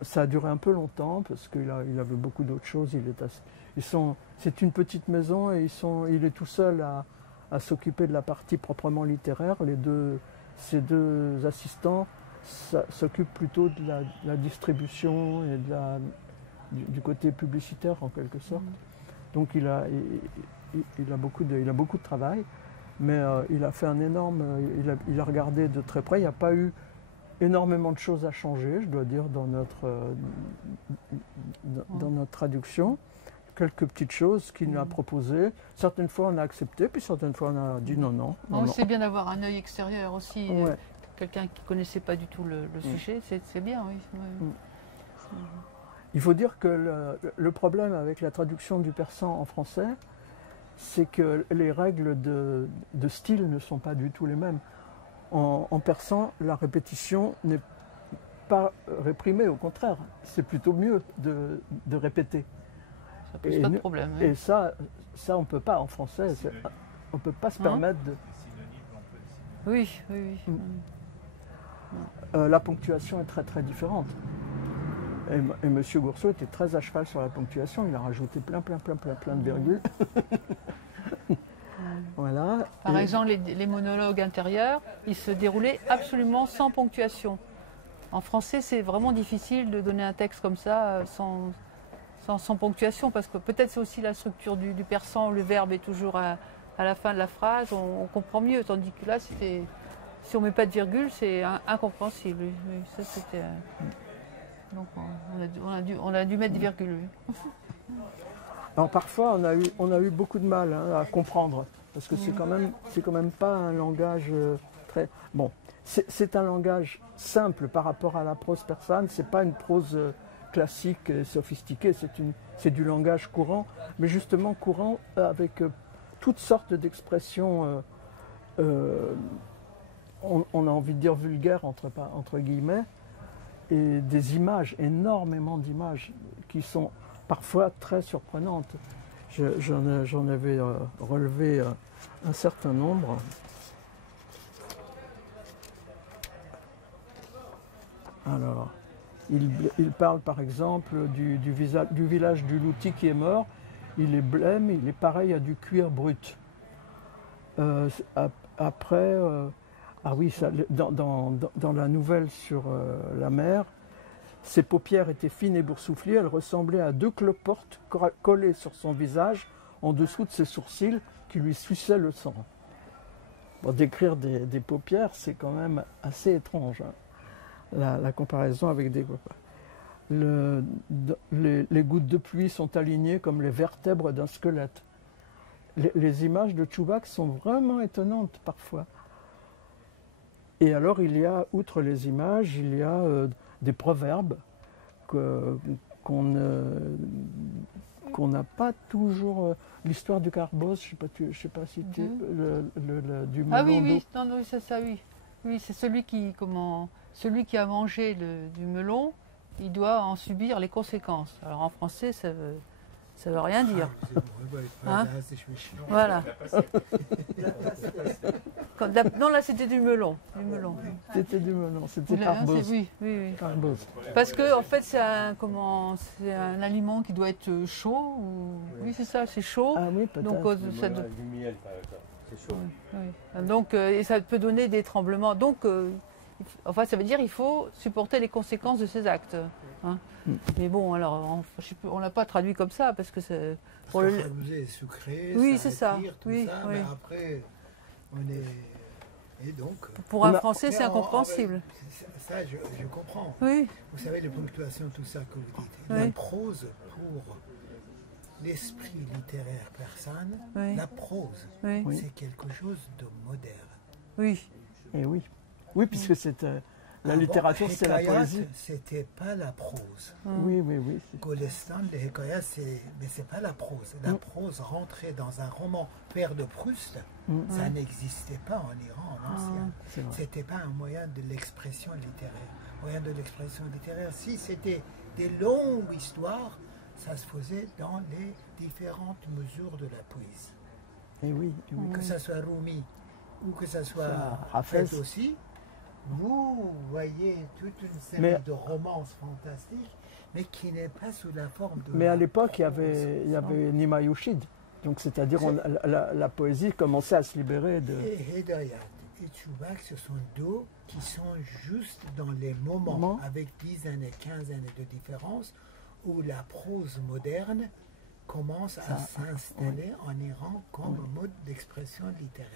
Ça a duré un peu longtemps parce qu'il avait beaucoup d'autres choses. C'est une petite maison et il est tout seul à s'occuper de la partie proprement littéraire. Ses deux assistants s'occupent plutôt de la distribution et du côté publicitaire en quelque sorte. Donc il a beaucoup de travail, mais il a fait il a regardé de très près. Il n'y a pas eu énormément de choses à changer, je dois dire, dans notre traduction. Quelques petites choses qu'il nous a proposées. Certaines fois, on a accepté, puis certaines fois, on a dit non. C'est bien d'avoir un œil extérieur aussi. Ouais. Quelqu'un qui ne connaissait pas du tout le sujet, c'est bien, oui. Il faut dire que le problème avec la traduction du persan en français, c'est que les règles de style ne sont pas du tout les mêmes. En persan, la répétition n'est pas réprimée, au contraire. C'est plutôt mieux de répéter. Ça pose pas de problème. Et ça on ne peut pas en français. On ne peut pas se permettre de... Oui. La ponctuation est très très différente. Et M. Gourceau était très à cheval sur la ponctuation. Il a rajouté plein de virgules. Voilà. Par exemple, les monologues intérieurs, ils se déroulaient absolument sans ponctuation. En français, c'est vraiment difficile de donner un texte comme ça sans ponctuation, parce que peut-être c'est aussi la structure du persan, où le verbe est toujours à la fin de la phrase, on comprend mieux, tandis que là, si on ne met pas de virgule, c'est incompréhensible. Oui, ça, c'était, donc on a dû mettre des virgules. Oui. Alors parfois, on a eu beaucoup de mal à comprendre, parce que c'est quand même pas un langage très... Bon, c'est un langage simple par rapport à la prose persane, c'est pas une prose classique et sophistiquée, c'est du langage courant, mais justement courant avec toutes sortes d'expressions, on a envie de dire vulgaires entre guillemets, et des images, énormément d'images qui sont parfois très surprenantes. J'en avais relevé un certain nombre. Alors, il parle par exemple du village du Louti qui est mort. Il est blême, il est pareil à du cuir brut. Après, dans la nouvelle sur la mer, ses paupières étaient fines et boursouflées, elles ressemblaient à deux cloportes collées sur son visage, en dessous de ses sourcils, qui lui suçaient le sang. Pour décrire des paupières, c'est quand même assez étrange, hein, la comparaison avec des paupières. Les gouttes de pluie sont alignées comme les vertèbres d'un squelette. Les images de Chubak sont vraiment étonnantes parfois. Et alors il y a, outre les images, il y a des proverbes qu'on n'a pas toujours. L'histoire du carbos, je ne sais pas si tu du melon. Ah oui, c'est ça, oui. Oui, c'est celui qui a mangé du melon, il doit en subir les conséquences. Alors en français, ça veut rien dire. Hein? Voilà. Non, là c'était du melon. C'était du melon, c'était carbos. Oui. Carbos. Parce que en fait c'est un aliment qui doit être chaud. Oui, c'est ça, c'est chaud. Ah oui, peut-être. Donc Du miel, c'est chaud. oui. Donc et ça peut donner des tremblements. Donc ça veut dire qu'il faut supporter les conséquences de ces actes. Hein. Mais bon, alors, on l'a pas traduit comme ça, parce que c'est... Pour le traduisait sucré, oui, c'est ça. Oui. Mais après, on est... Et donc... Pour un Français, c'est incompréhensible. Ça, je comprends. Oui. Vous savez, les ponctuations, tout ça que vous dites. Oui. La prose, pour l'esprit littéraire persane, Oui. la prose, Oui. Oui. c'est quelque chose de moderne. Oui. Et oui. Oui, puisque c'est la Avant, littérature, c'est la Hikayat, poésie. c'était pas la prose. Oui, oui, oui. Golestan, les Hikayat, mais c'est pas la prose. La prose rentrait dans un roman Père de Proust, ça n'existait pas en Iran en ancien. C'est vrai. C'était pas un moyen de l'expression littéraire. Moyen de l'expression littéraire, si c'était des longues histoires, ça se faisait dans les différentes mesures de la poésie. Et oui, et oui. Que ça soit Rumi ou que ça soit Hafez. aussi, vous voyez toute une série Mais- de romances fantastiques, mais qui n'est pas sous la forme de... Mais à la l'époque, il y prose. avait Nima Yushid. Donc, c'est-à-dire, la poésie commençait à se libérer de. Et Hedayat et Choubak, ce sont deux qui sont juste dans les moments, Moment. avec 10 années, 15 années de différence, où la prose moderne commence à s'installer en Iran comme mode d'expression littéraire.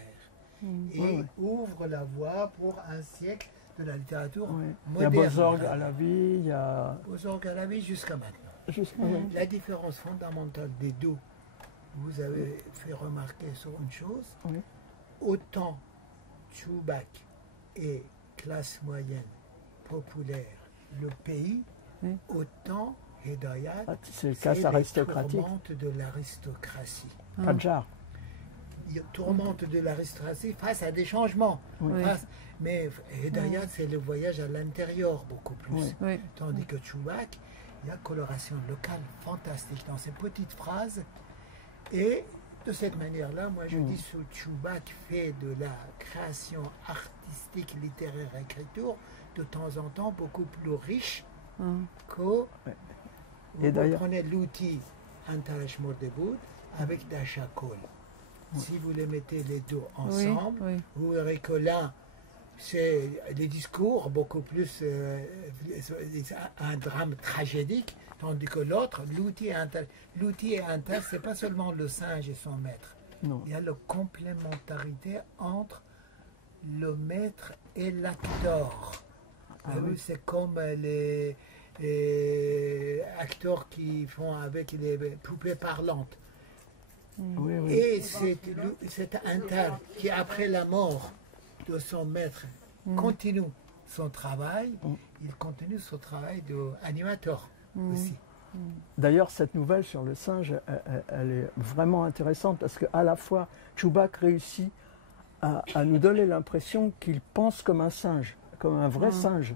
Et Oui, oui. ouvre la voie pour un siècle de la littérature Oui. Il y a moderne. Bozorg à la vie, il y a. Bozorg à la vie jusqu'à maintenant. Juste- oui. La différence fondamentale des deux, vous avez fait remarquer sur une chose, Oui. autant Choubak est classe moyenne, populaire, le pays, Oui. autant Hedayat, Ah, c'est le c'est casse les aristocratique. tourmentes de l'aristocratie. Kadjar. Il tourmente de l'aristocratie face à des changements. Oui. Mais Hedayat, c'est le voyage à l'intérieur beaucoup plus. Oui. Oui. Tandis que Choubak, il y a coloration locale fantastique dans ces petites phrases. Et de cette manière-là, moi je dis que Choubak fait de la création artistique, littéraire, écriture, de temps en temps beaucoup plus riche que Et vous d'ailleurs- prenez l'outil Antarash Mordeboud avec Dasha Kol. Si vous les mettez les deux ensemble, oui. vous verrez que l'un, c'est des discours beaucoup plus un drame tragédique, tandis que l'autre, l'outil et inter, c'est pas seulement le singe et son maître. Non. Il y a la complémentarité entre le maître et l'acteur. Vous avez vu, c'est comme les acteurs qui font avec les poupées parlantes. Oui, oui. Et cet inter qui, après la mort de son maître, continue son travail, il continue son travail d'animateur aussi. D'ailleurs, cette nouvelle sur le singe, elle est vraiment intéressante parce qu'à la fois, Choubak réussit à nous donner l'impression qu'il pense comme un singe, comme un vrai singe.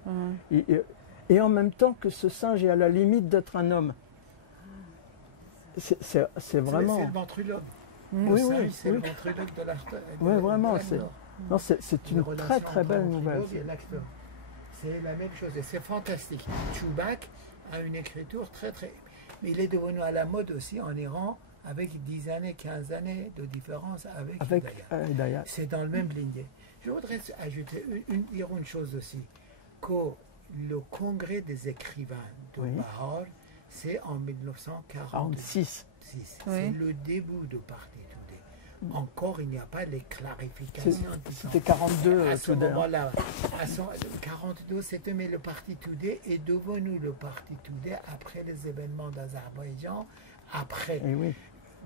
Et en même temps que ce singe est à la limite d'être un homme. C'est vraiment. C'est le ventriloque. Oui, Le oui, singe, c'est le oui. ventriloque de l'acteur. Oui, vraiment, l'acteur. Non, c'est une très très belle nouvelle. C'est la même chose et c'est fantastique. Choubak a une écriture très très... Mais il est devenu à la mode aussi en Iran avec 10 années, 15 années de différence avec Hedayat. Hedayat. C'est dans le même lignée. Je voudrais ajouter dire une chose aussi, que le congrès des écrivains de Oui. Bahar, c'est en 1946. 46. C'est Oui. le début de Parti Today. Encore, il n'y a pas les clarifications. C'était 42 à ce Today, hein. moment-là, 42, c'était, mais le Parti Today est devenu le Parti Today après les événements d'Azerbaïdjan. Après, Et oui.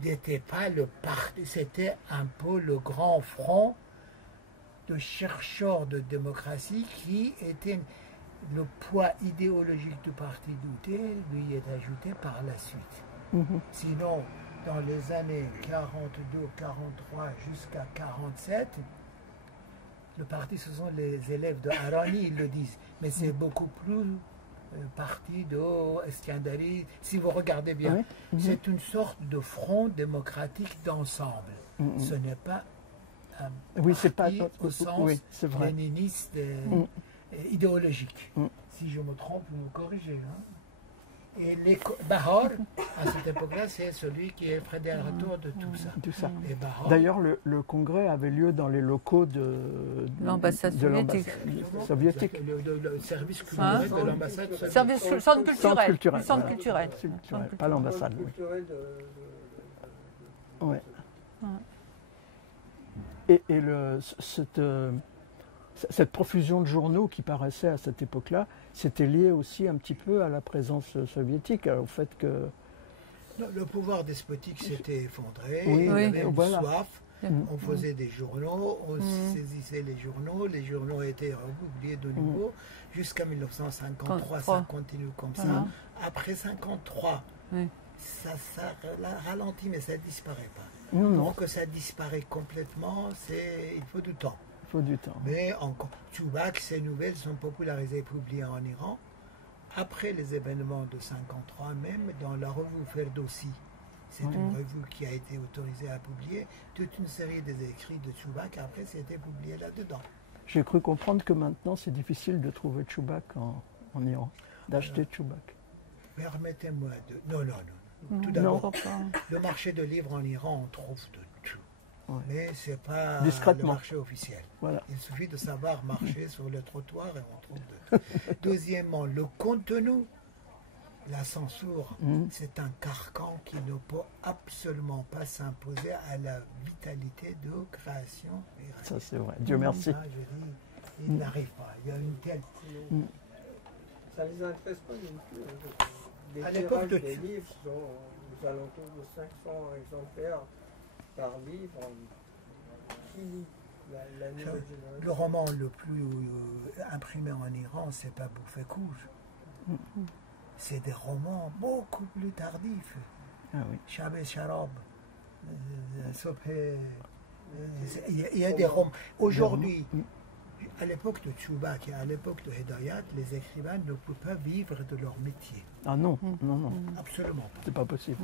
n'était pas le parti, c'était un peu le grand front de chercheurs de démocratie qui était le poids idéologique du Parti Today lui est ajouté par la suite. Sinon, dans les années 42, 43 jusqu'à 47, le parti, ce sont les élèves de Harani, ils le disent. Mais c'est beaucoup plus parti de Eskandari. Si vous regardez bien, c'est une sorte de front démocratique d'ensemble. Ce n'est pas un Oui, c'est pas. parti au sens Oui, c'est vrai. léniniste idéologique. Si je me trompe, vous me corrigez. Hein. Et Bahar, à cette époque-là, c'est celui qui est fédérateur de tout ça. Tout ça. Et Bahar, D'ailleurs, le congrès avait lieu dans les locaux de L'ambassade soviétique. soviétique. le service culturel de l'ambassade. Service, centre culturel. Centre culturel, Du centre voilà. culturel. Culturel, pas l'ambassade. Oui. Ouais. Et cette profusion de journaux qui paraissait à cette époque-là, c'était lié aussi un petit peu à la présence soviétique, au fait que Le pouvoir despotique s'était effondré, Oui, il y oui, avait une voilà. soif, Mm. on faisait des journaux, on saisissait les journaux étaient publiés de nouveau, jusqu'à 1953, ça continue comme Voilà. ça. Après 1953, Oui. ça ralentit, mais ça ne disparaît pas. Non, non, Pour que ça disparaisse complètement, il faut du temps. il faut du temps. Mais encore, Chubak, ces nouvelles sont popularisées et publiées en Iran après les événements de 1953 même, dans la revue Ferdowsi. C'est une revue qui a été autorisée à publier toute une série des écrits de Chubak. Après, c'était publié là-dedans. J'ai cru comprendre que maintenant c'est difficile de trouver Chubak en Iran, d'acheter Chubak. Permettez-moi de... Non, non, non. Tout Non, d'abord, je crois pas. le marché de livres en Iran, on trouve de tout. Ouais. Mais ce n'est pas Discrètement. le marché officiel. Voilà. Il suffit de savoir marcher sur le trottoir et on trouve de tout. Deuxièmement, le contenu, la censure, c'est un carcan qui ne peut absolument pas s'imposer à la vitalité de création. Ça c'est vrai. Dieu merci. Ça, je dis, il n'arrive pas. Il y a une telle... Ça ne les intéresse pas non plus. À Les l'époque tirages de- des livres sont aux alentours de 500 exemplaires par livre. Qui lit la nouvelle Le génération? roman le plus imprimé en Iran, c'est pas Bouffé-Couge. C'est des romans beaucoup plus tardifs. Ah oui. Shab et Sharab, Sobhe, il y a des romans. Aujourd'hui, à l'époque de Chubak et à l'époque de Hedayat, les écrivains ne peuvent pas vivre de leur métier. Ah non, non, non, Absolument pas. c'est pas possible.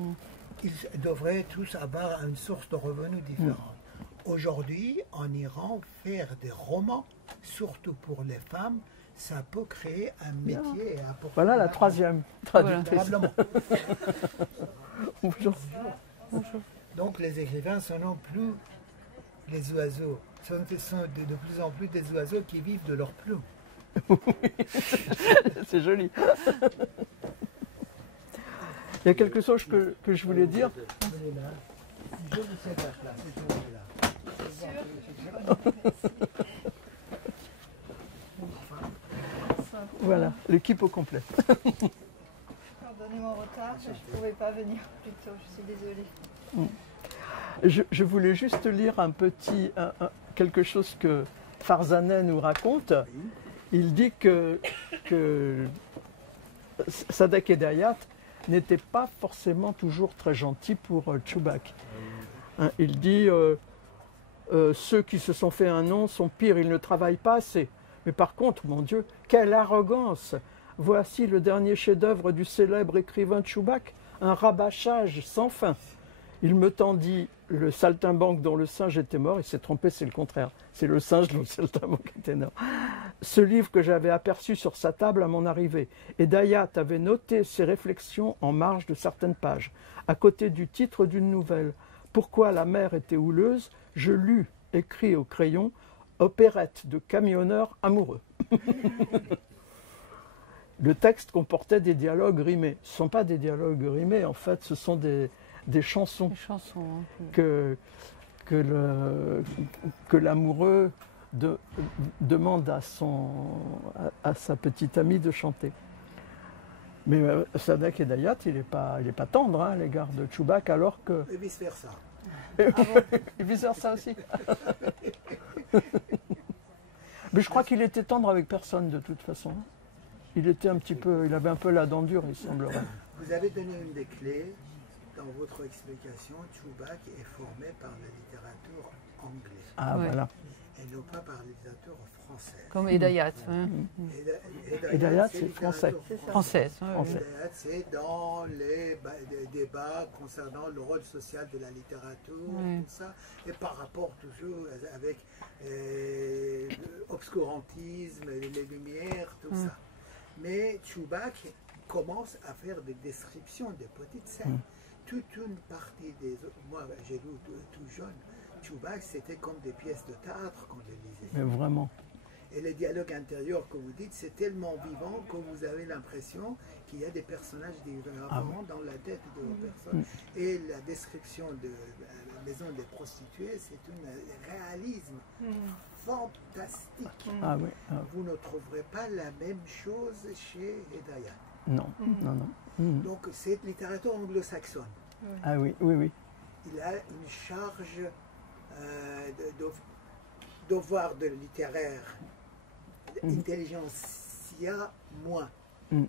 Ils devraient tous avoir une source de revenus différente. Aujourd'hui, en Iran, faire des romans, surtout pour les femmes, ça peut créer un métier et apporter... Voilà de la l'argent. troisième Voilà. traductrice. Probablement. Bonjour. Donc les écrivains sont non plus les oiseaux, sont de plus en plus des oiseaux qui vivent de leurs plumes. C'est joli. Il y a quelque chose que je voulais dire. Elle est là. Je vous sais pas là, c'est toujours là. Voilà, l'équipe au complet. Pardonnez mon retard, je ne pouvais pas venir plus tôt, je suis désolée. Je voulais juste lire quelque chose que Farzanet nous raconte. Il dit que Sadek Hedayat n'était pas forcément toujours très gentil pour Chubak. Hein, il dit ceux qui se sont fait un nom sont pires, ils ne travaillent pas assez. Mais par contre, mon Dieu, quelle arrogance! Voici le dernier chef-d'œuvre du célèbre écrivain Chubak, un rabâchage sans fin. Il me tendit le saltimbanque dont le singe était mort. Il s'est trompé, c'est le contraire. C'est le singe dont le saltimbanque était mort. Ce livre que j'avais aperçu sur sa table à mon arrivée. Et Dayat avait noté ses réflexions en marge de certaines pages, à côté du titre d'une nouvelle. Pourquoi la mer était houleuse? Je lus, écrit au crayon, opérette de camionneurs amoureux. Le texte comportait des dialogues rimés. Ce ne sont pas des dialogues rimés, en fait, ce sont des chansons Les chansons. Hein. que l'amoureux demande à sa petite amie de chanter. Mais Sadek Hedayat, il n'est pas tendre hein, à l'égard de Chubak, alors que... Et vice-versa. Il veut faire ça aussi. Mais je crois qu'il était tendre avec personne de toute façon. Il avait un peu la dent dure, il semblerait. Vous avez donné une des clés dans votre explication. Chubak est formé par la littérature anglaise Ah Ouais. voilà. et non pas par la littérature française. Comme Hedayat. Hein. Hedayat, c'est français. littérature Française. ouais, Français. ouais. Hedayat, c'est dans les débats concernant le rôle social de la littérature, Oui. tout ça, et par rapport toujours avec l'obscurantisme, les lumières, tout ça. Mais Chubak commence à faire des descriptions des petites scènes. Toute une partie des... Moi, j'ai lu tout jeune. Chubak, c'était comme des pièces de théâtre qu'on les lisait. Mais vraiment. Et les dialogues intérieurs que vous dites, c'est tellement vivant que vous avez l'impression qu'il y a des personnages différents dans la tête de la personne. Et la description de la maison des prostituées, c'est un réalisme fantastique. Ah oui. Ah, Vous ne trouverez pas la même chose chez Hedayat. non, non, non. Donc c'est littérature anglo-saxonne. Ah oui, oui, oui. Il a une charge devoir de littéraire, intelligentsia moins. Mm.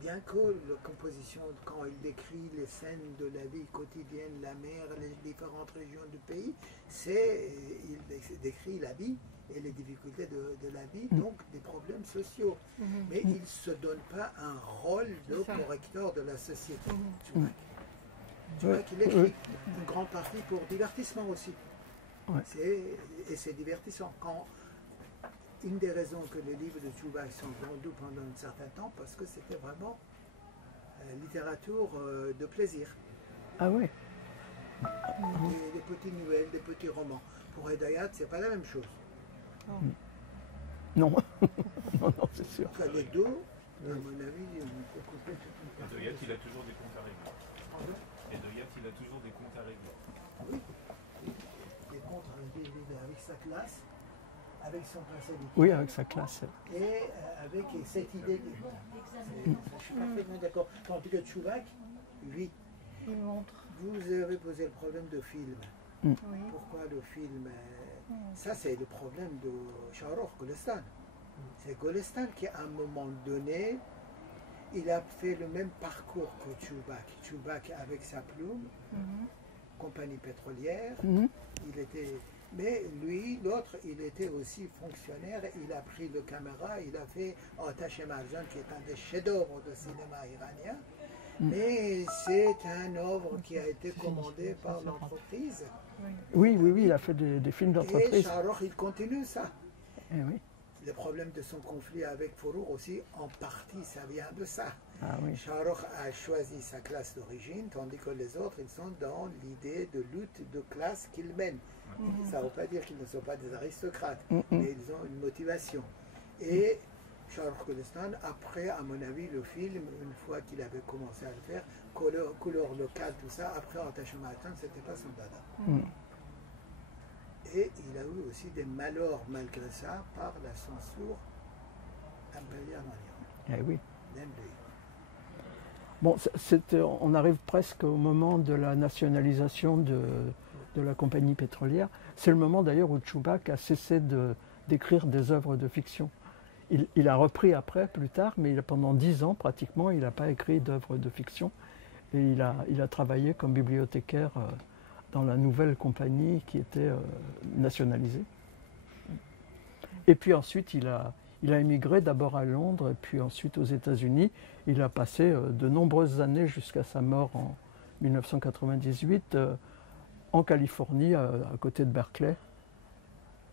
Bien que la composition, quand il décrit les scènes de la vie quotidienne, la mer, les différentes régions du pays, il décrit la vie et les difficultés de la vie, donc des problèmes sociaux. Mais il ne se donne pas un rôle de correcteur de la société. Tu vois qu'il écrit une grande partie pour divertissement aussi. Ouais. Et c'est divertissant. Une des raisons que les livres de Chubak sont vendus pendant un certain temps, parce que c'était vraiment littérature de plaisir. Ah oui. Des petites nouvelles, des petits romans. Pour Hedayat, c'est pas la même chose. Non, non, non, c'est sûr. Enfin, les deux, à mon avis, on peut couper toute une partie. Hedayat, il a toujours des comptes à régler. Hedayat, il a toujours des comptes à régler. Oui. Des comptes à régler avec sa classe, avec son passé littéraire. Oui, avec sa classe. Et avec cette idée de... Je suis parfaitement d'accord. Tandis que Chubak, oui, Il montre. vous avez posé le problème de film. Oui. Pourquoi le film Ça, c'est le problème de Shahrokh Golestan. C'est Golestan qui, à un moment donné, il a fait le même parcours que Chubak. Chubak avec sa plume, compagnie pétrolière, il était... Mais lui, l'autre, il était aussi fonctionnaire, il a pris le caméra, il a fait Atash et Marjan, qui est un des chefs-d'œuvre de cinéma iranien. Mais c'est un œuvre qui a été commandé par l'entreprise. Oui, oui, oui, il a fait des films Et d'entreprise. Shahrokh, il continue ça. Eh oui. Le problème de son conflit avec Fourour aussi, en partie, ça vient de ça. Ah oui. Shahrokh a choisi sa classe d'origine, tandis que les autres, ils sont dans l'idée de lutte de classe qu'ils mènent. Ça ne veut pas dire qu'ils ne sont pas des aristocrates, mais ils ont une motivation. Et Shahrokh Golestan, après, à mon avis, le film, une fois qu'il avait commencé à le faire, couleur locale, tout ça, après Atash Matan, c'était pas son dada. Et il a eu aussi des malheurs malgré ça par la censure impériale en Iran. Eh oui. Même lui. Bon, on arrive presque au moment de la nationalisation de la compagnie pétrolière. C'est le moment d'ailleurs où Chubak a cessé d'écrire des œuvres de fiction. Il a repris après, plus tard, mais pendant 10 ans pratiquement, il n'a pas écrit d'œuvres de fiction. Et il a travaillé comme bibliothécaire dans la nouvelle compagnie qui était nationalisée. Et puis ensuite, il a émigré d'abord à Londres et puis ensuite aux États-Unis. Il a passé de nombreuses années jusqu'à sa mort en 1998 en Californie, à côté de Berkeley.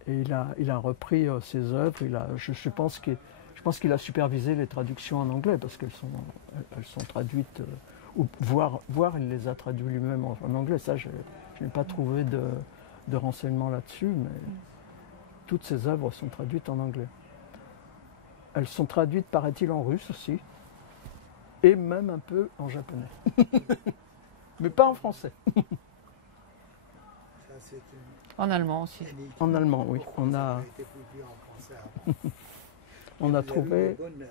Et il a repris ses œuvres. Je pense qu'il a supervisé les traductions en anglais parce qu'elles sont traduites, ou voire il les a traduites lui-même en anglais. Ça, je n'ai pas trouvé de renseignements là-dessus, mais toutes ses œuvres sont traduites en anglais. Elles sont traduites, paraît-il, en russe aussi, et même un peu en japonais. Mais pas en français. Ça, c'est En allemand aussi. En allemand, oui. Pourquoi ça a été publié en français avant? On a Il y eu trouvé des bonnes,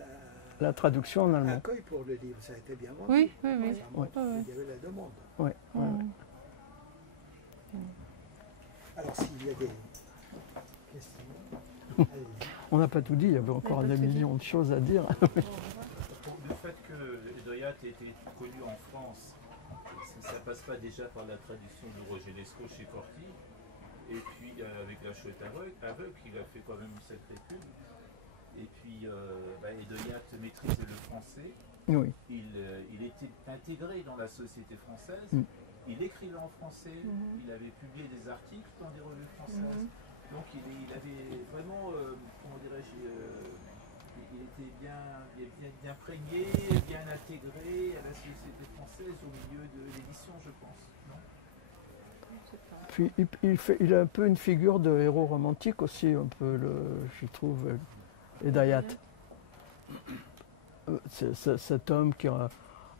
la traduction en allemand. accueil pour le livre, ça a été bien vendu. Oui, oui, oui. Ça montre Ouais. qu'il y avait la demande. Ouais, ouais, ouais. Alors, s'il y a des questions, allez-y. On n'a pas tout dit, il y avait encore des millions de choses à dire. Le fait que Hedayat ait été connu en France, ça passe pas déjà par la traduction de Roger Lescaut chez Corti, et puis avec La Chouette aveugle, il a fait quand même une sacrée pub. Et puis Hedayat maîtrisait le français, Oui. il était intégré dans la société française, il écrivait en français, il avait publié des articles dans des revues françaises, donc il avait vraiment, comment dirais-je, il était bien imprégné, bien intégré à la société française au milieu de l'édition, je pense. Non ? Puis il a un peu une figure de héros romantique aussi, un peu, je trouve, Hedayat. C'est cet homme qui a,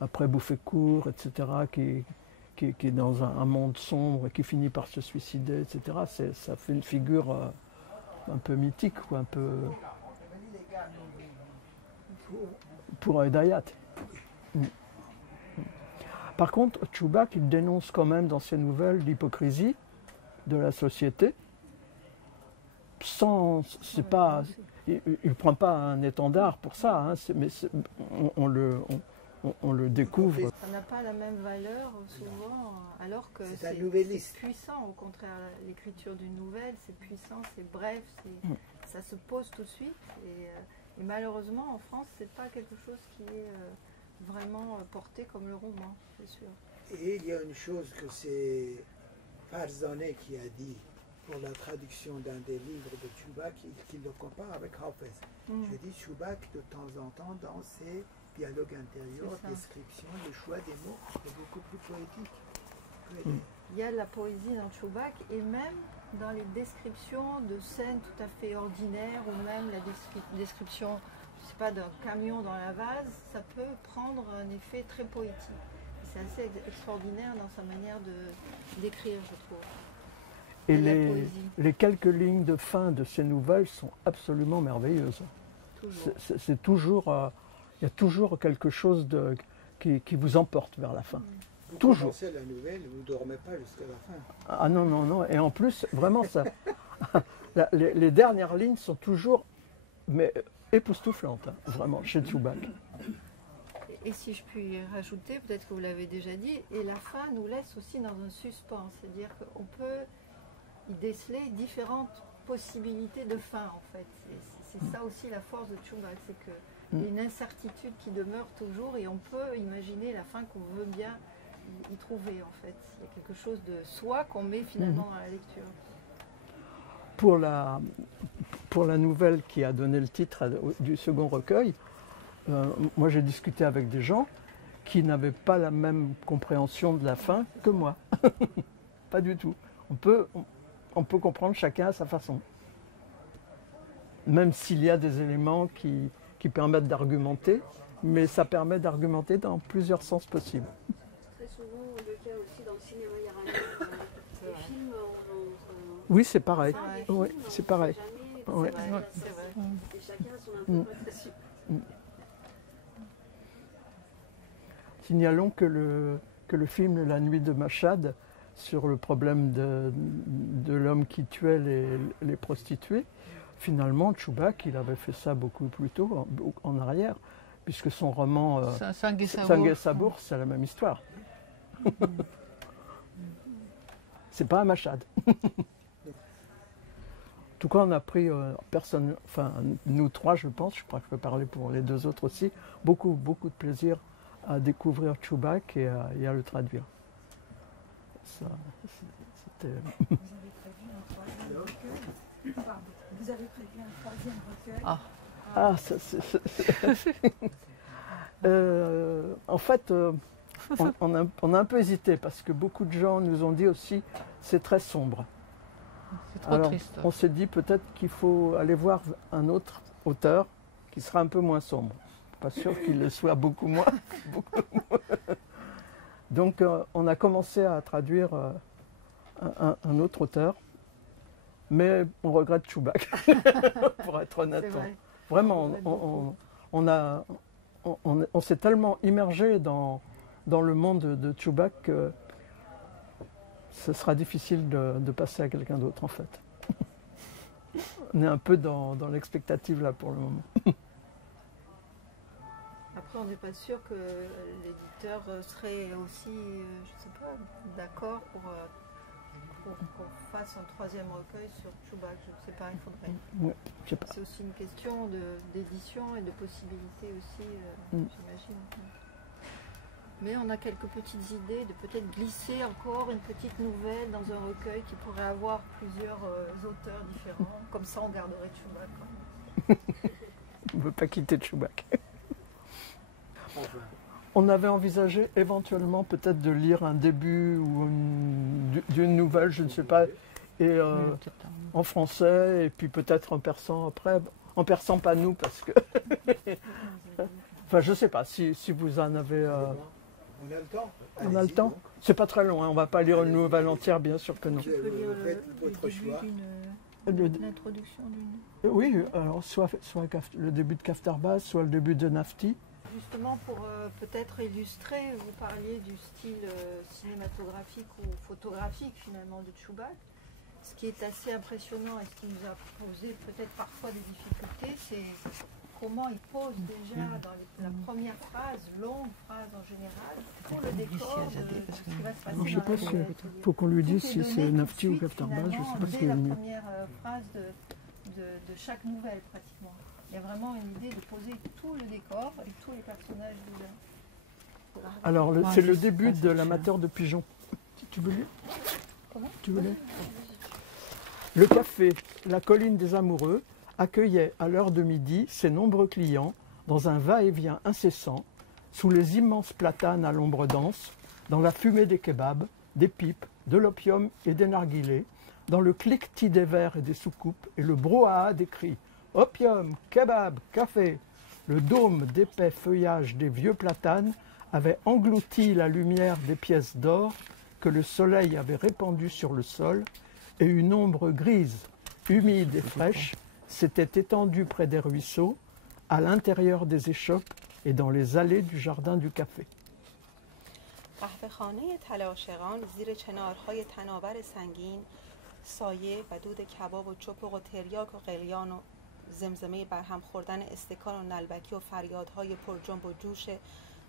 après bouffé court, etc., qui est dans un monde sombre et qui finit par se suicider, etc. Ça fait une figure un peu mythique, quoi, un peu pour Hedayat. Par contre, Chubak, il dénonce quand même dans ses nouvelles l'hypocrisie de la société. Sans, c'est pas, il ne prend pas un étendard pour ça, hein, mais on le découvre. Ça n'a pas la même valeur souvent, alors que C'est un c'est nouvelliste. puissant. Au contraire, l'écriture d'une nouvelle, c'est puissant, c'est bref, ça se pose tout de suite. Et malheureusement, en France, c'est pas quelque chose qui est vraiment porté comme le roman, c'est sûr. Et il y a une chose que c'est Farzaneh qui a dit pour la traduction d'un des livres de Chubak, qu'il le compare avec Hafez. Je dis Chubak, de temps en temps, dans ses dialogues intérieurs, descriptions, le choix des mots est beaucoup plus poétique. Il y a de la poésie dans Chubak et même dans les descriptions de scènes tout à fait ordinaires ou même la description, je sais pas, d'un camion dans la vase, ça peut prendre un effet très poétique. C'est assez extraordinaire dans sa manière d'écrire, je trouve. Et les quelques lignes de fin de ces nouvelles sont absolument merveilleuses. C'est toujours, il y a toujours quelque chose qui vous emporte vers la fin. Vous Toujours. commencez la nouvelle, vous ne dormez pas jusqu'à la fin. Ah non, non, non. Et en plus, vraiment, ça, les dernières lignes sont toujours époustouflantes, hein, vraiment, chez Chubak. Et si je puis rajouter, peut-être que vous l'avez déjà dit, et la fin nous laisse aussi dans un suspens, c'est-à-dire qu'on peut y déceler différentes possibilités de fin en fait. C'est ça aussi la force de Chubak, c'est qu'il y a une incertitude qui demeure toujours et on peut imaginer la fin qu'on veut bien y trouver en fait. Il y a quelque chose de soi qu'on met finalement dans la lecture. Pour la nouvelle qui a donné le titre du second recueil, moi j'ai discuté avec des gens qui n'avaient pas la même compréhension de la fin que moi. Pas du tout. On peut comprendre chacun à sa façon. Même s'il y a des éléments qui permettent d'argumenter, mais ça permet d'argumenter dans plusieurs sens possibles. Très souvent le cas aussi dans le cinéma iranien. Les films, Oui, c'est pareil. Ouais. Oui, c'est pareil. Ouais. C'est vrai. Et chacun a son interprétation. Signalons que le film La nuit de Machad, sur le problème de l'homme qui tuait les prostituées, finalement, Chubak, il avait fait ça beaucoup plus tôt, en arrière, puisque son roman Sangue et Sabour, c'est la même histoire. C'est pas un Machad. En tout cas, on a pris, personne, enfin nous trois, je pense, je crois que je peux parler pour les deux autres aussi, beaucoup de plaisir à découvrir Chubak et à le traduire. Ça, c'était... Vous avez prévu un troisième recueil. Ah, en fait, on a un peu hésité parce que beaucoup de gens nous ont dit aussi c'est très sombre. C'est trop triste. On s'est dit peut-être qu'il faut aller voir un autre auteur qui sera un peu moins sombre. Pas sûr qu'il le soit beaucoup moins. Donc on a commencé à traduire un autre auteur, mais on regrette Chubak, pour être honnête. Vraiment, on s'est tellement immergé dans le monde de Chubak que ce sera difficile de passer à quelqu'un d'autre en fait. On est un peu dans l'expectative là pour le moment. Après, on n'est pas sûr que l'éditeur serait aussi, je sais pas, d'accord pour qu'on fasse un troisième recueil sur Chubak. Je ne sais pas, il faudrait. Ouais, je sais pas. C'est aussi une question d'édition et de possibilités aussi, j'imagine. Mais on a quelques petites idées de peut-être glisser encore une petite nouvelle dans un recueil qui pourrait avoir plusieurs auteurs différents. Comme ça, on garderait Chubak. On ne veut pas quitter Chubak. On avait envisagé éventuellement peut-être de lire un début ou d'une nouvelle, je ne sais pas, et en français, et puis peut-être en persan après. En persan, pas nous, parce que... enfin, je ne sais pas, si vous en avez... On a le temps. On a le temps. C'est pas très long, hein. On ne va pas lire une nouvelle entière, bien sûr que non. Vous faites votre choix. L'introduction d'une... Oui, alors soit le début de Kaftarbaz, soit le début de Nafti. Justement, pour peut-être illustrer, vous parliez du style cinématographique ou photographique finalement de Chubak. Ce qui est assez impressionnant et ce qui nous a posé peut-être parfois des difficultés, c'est comment il pose déjà dans la première phrase, longue phrase en général, tout le décor de ce qui va se passer. Je ne sais pas si il faut qu'on lui dise si c'est Nafti ou Kaftarba, je ne sais pas ce qui est le mieux. La première phrase de chaque nouvelle pratiquement. Il y a vraiment une idée de poser tout le décor et tous les personnages déjà. Alors, c'est le début de l'amateur de pigeons. Tu veux lire? Comment? Tu veux lire? Le café, la colline des amoureux, accueillait à l'heure de midi ses nombreux clients dans un va-et-vient incessant, sous les immenses platanes à l'ombre dense, dans la fumée des kebabs, des pipes, de l'opium et des narguilés, dans le cliquetis des verres et des soucoupes et le brouhaha des cris. Opium, kebab, café. Le dôme d'épais feuillage des vieux platanes avait englouti la lumière des pièces d'or que le soleil avait répandues sur le sol, et une ombre grise, humide et fraîche, s'était étendue près des ruisseaux, à l'intérieur des échoppes et dans les allées du jardin du café. قهوه‌خانه تلاشقان زیر چنارهای تناور سنگین، سایه و دود کباب و چپق و تریاک و قلیان و زمزمه برهم خوردن استکان و نلبکی و فریادهای پرجنب و جوش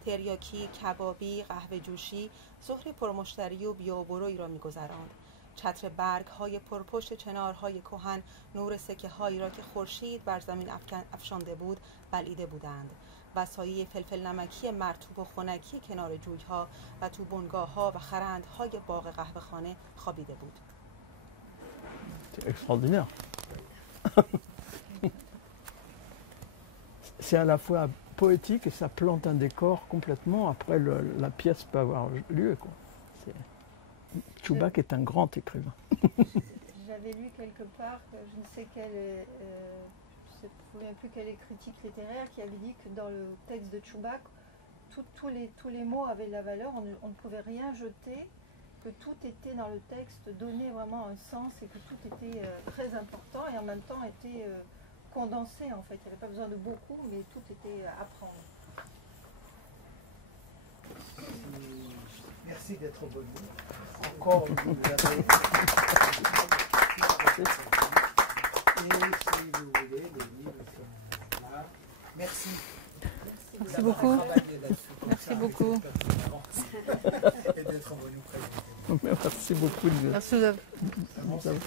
تریاکی، کبابی، قهوه جوشی، ظهر پرمشتری و بیابرویی را می‌گذراند. چتر برگ‌های پرپشت چنارهای کهن نور سکه‌هایی را که خورشید بر زمین افشانده بود بلعیده بودند و سایه فلفل نمکی مرطوب و خنکی کنار جوی‌ها و تو بنگاه‌ها و خرندهای باغ قهوه‌خانه خوابیده بود. C'est extraordinaire. C'est à la fois poétique et ça plante un décor complètement. Après, la pièce peut avoir lieu, quoi. Chubak est un grand écrivain. J'avais lu quelque part, je ne sais quelle, je ne me souviens plus quelle critique littéraire qui avait dit que dans le texte de Chubak, tous les mots avaient de la valeur, on ne pouvait rien jeter, que tout était dans le texte, donnait vraiment un sens et que tout était très important et en même temps était condensé en fait. Il n'y avait pas besoin de beaucoup, mais tout était à prendre. Merci d'être venu. Encore, vous avez... Et si vous voulez, les livres sont là. Merci. Merci beaucoup. Merci beaucoup. Et d'être venu présenter. Merci beaucoup. Merci de nous avoir...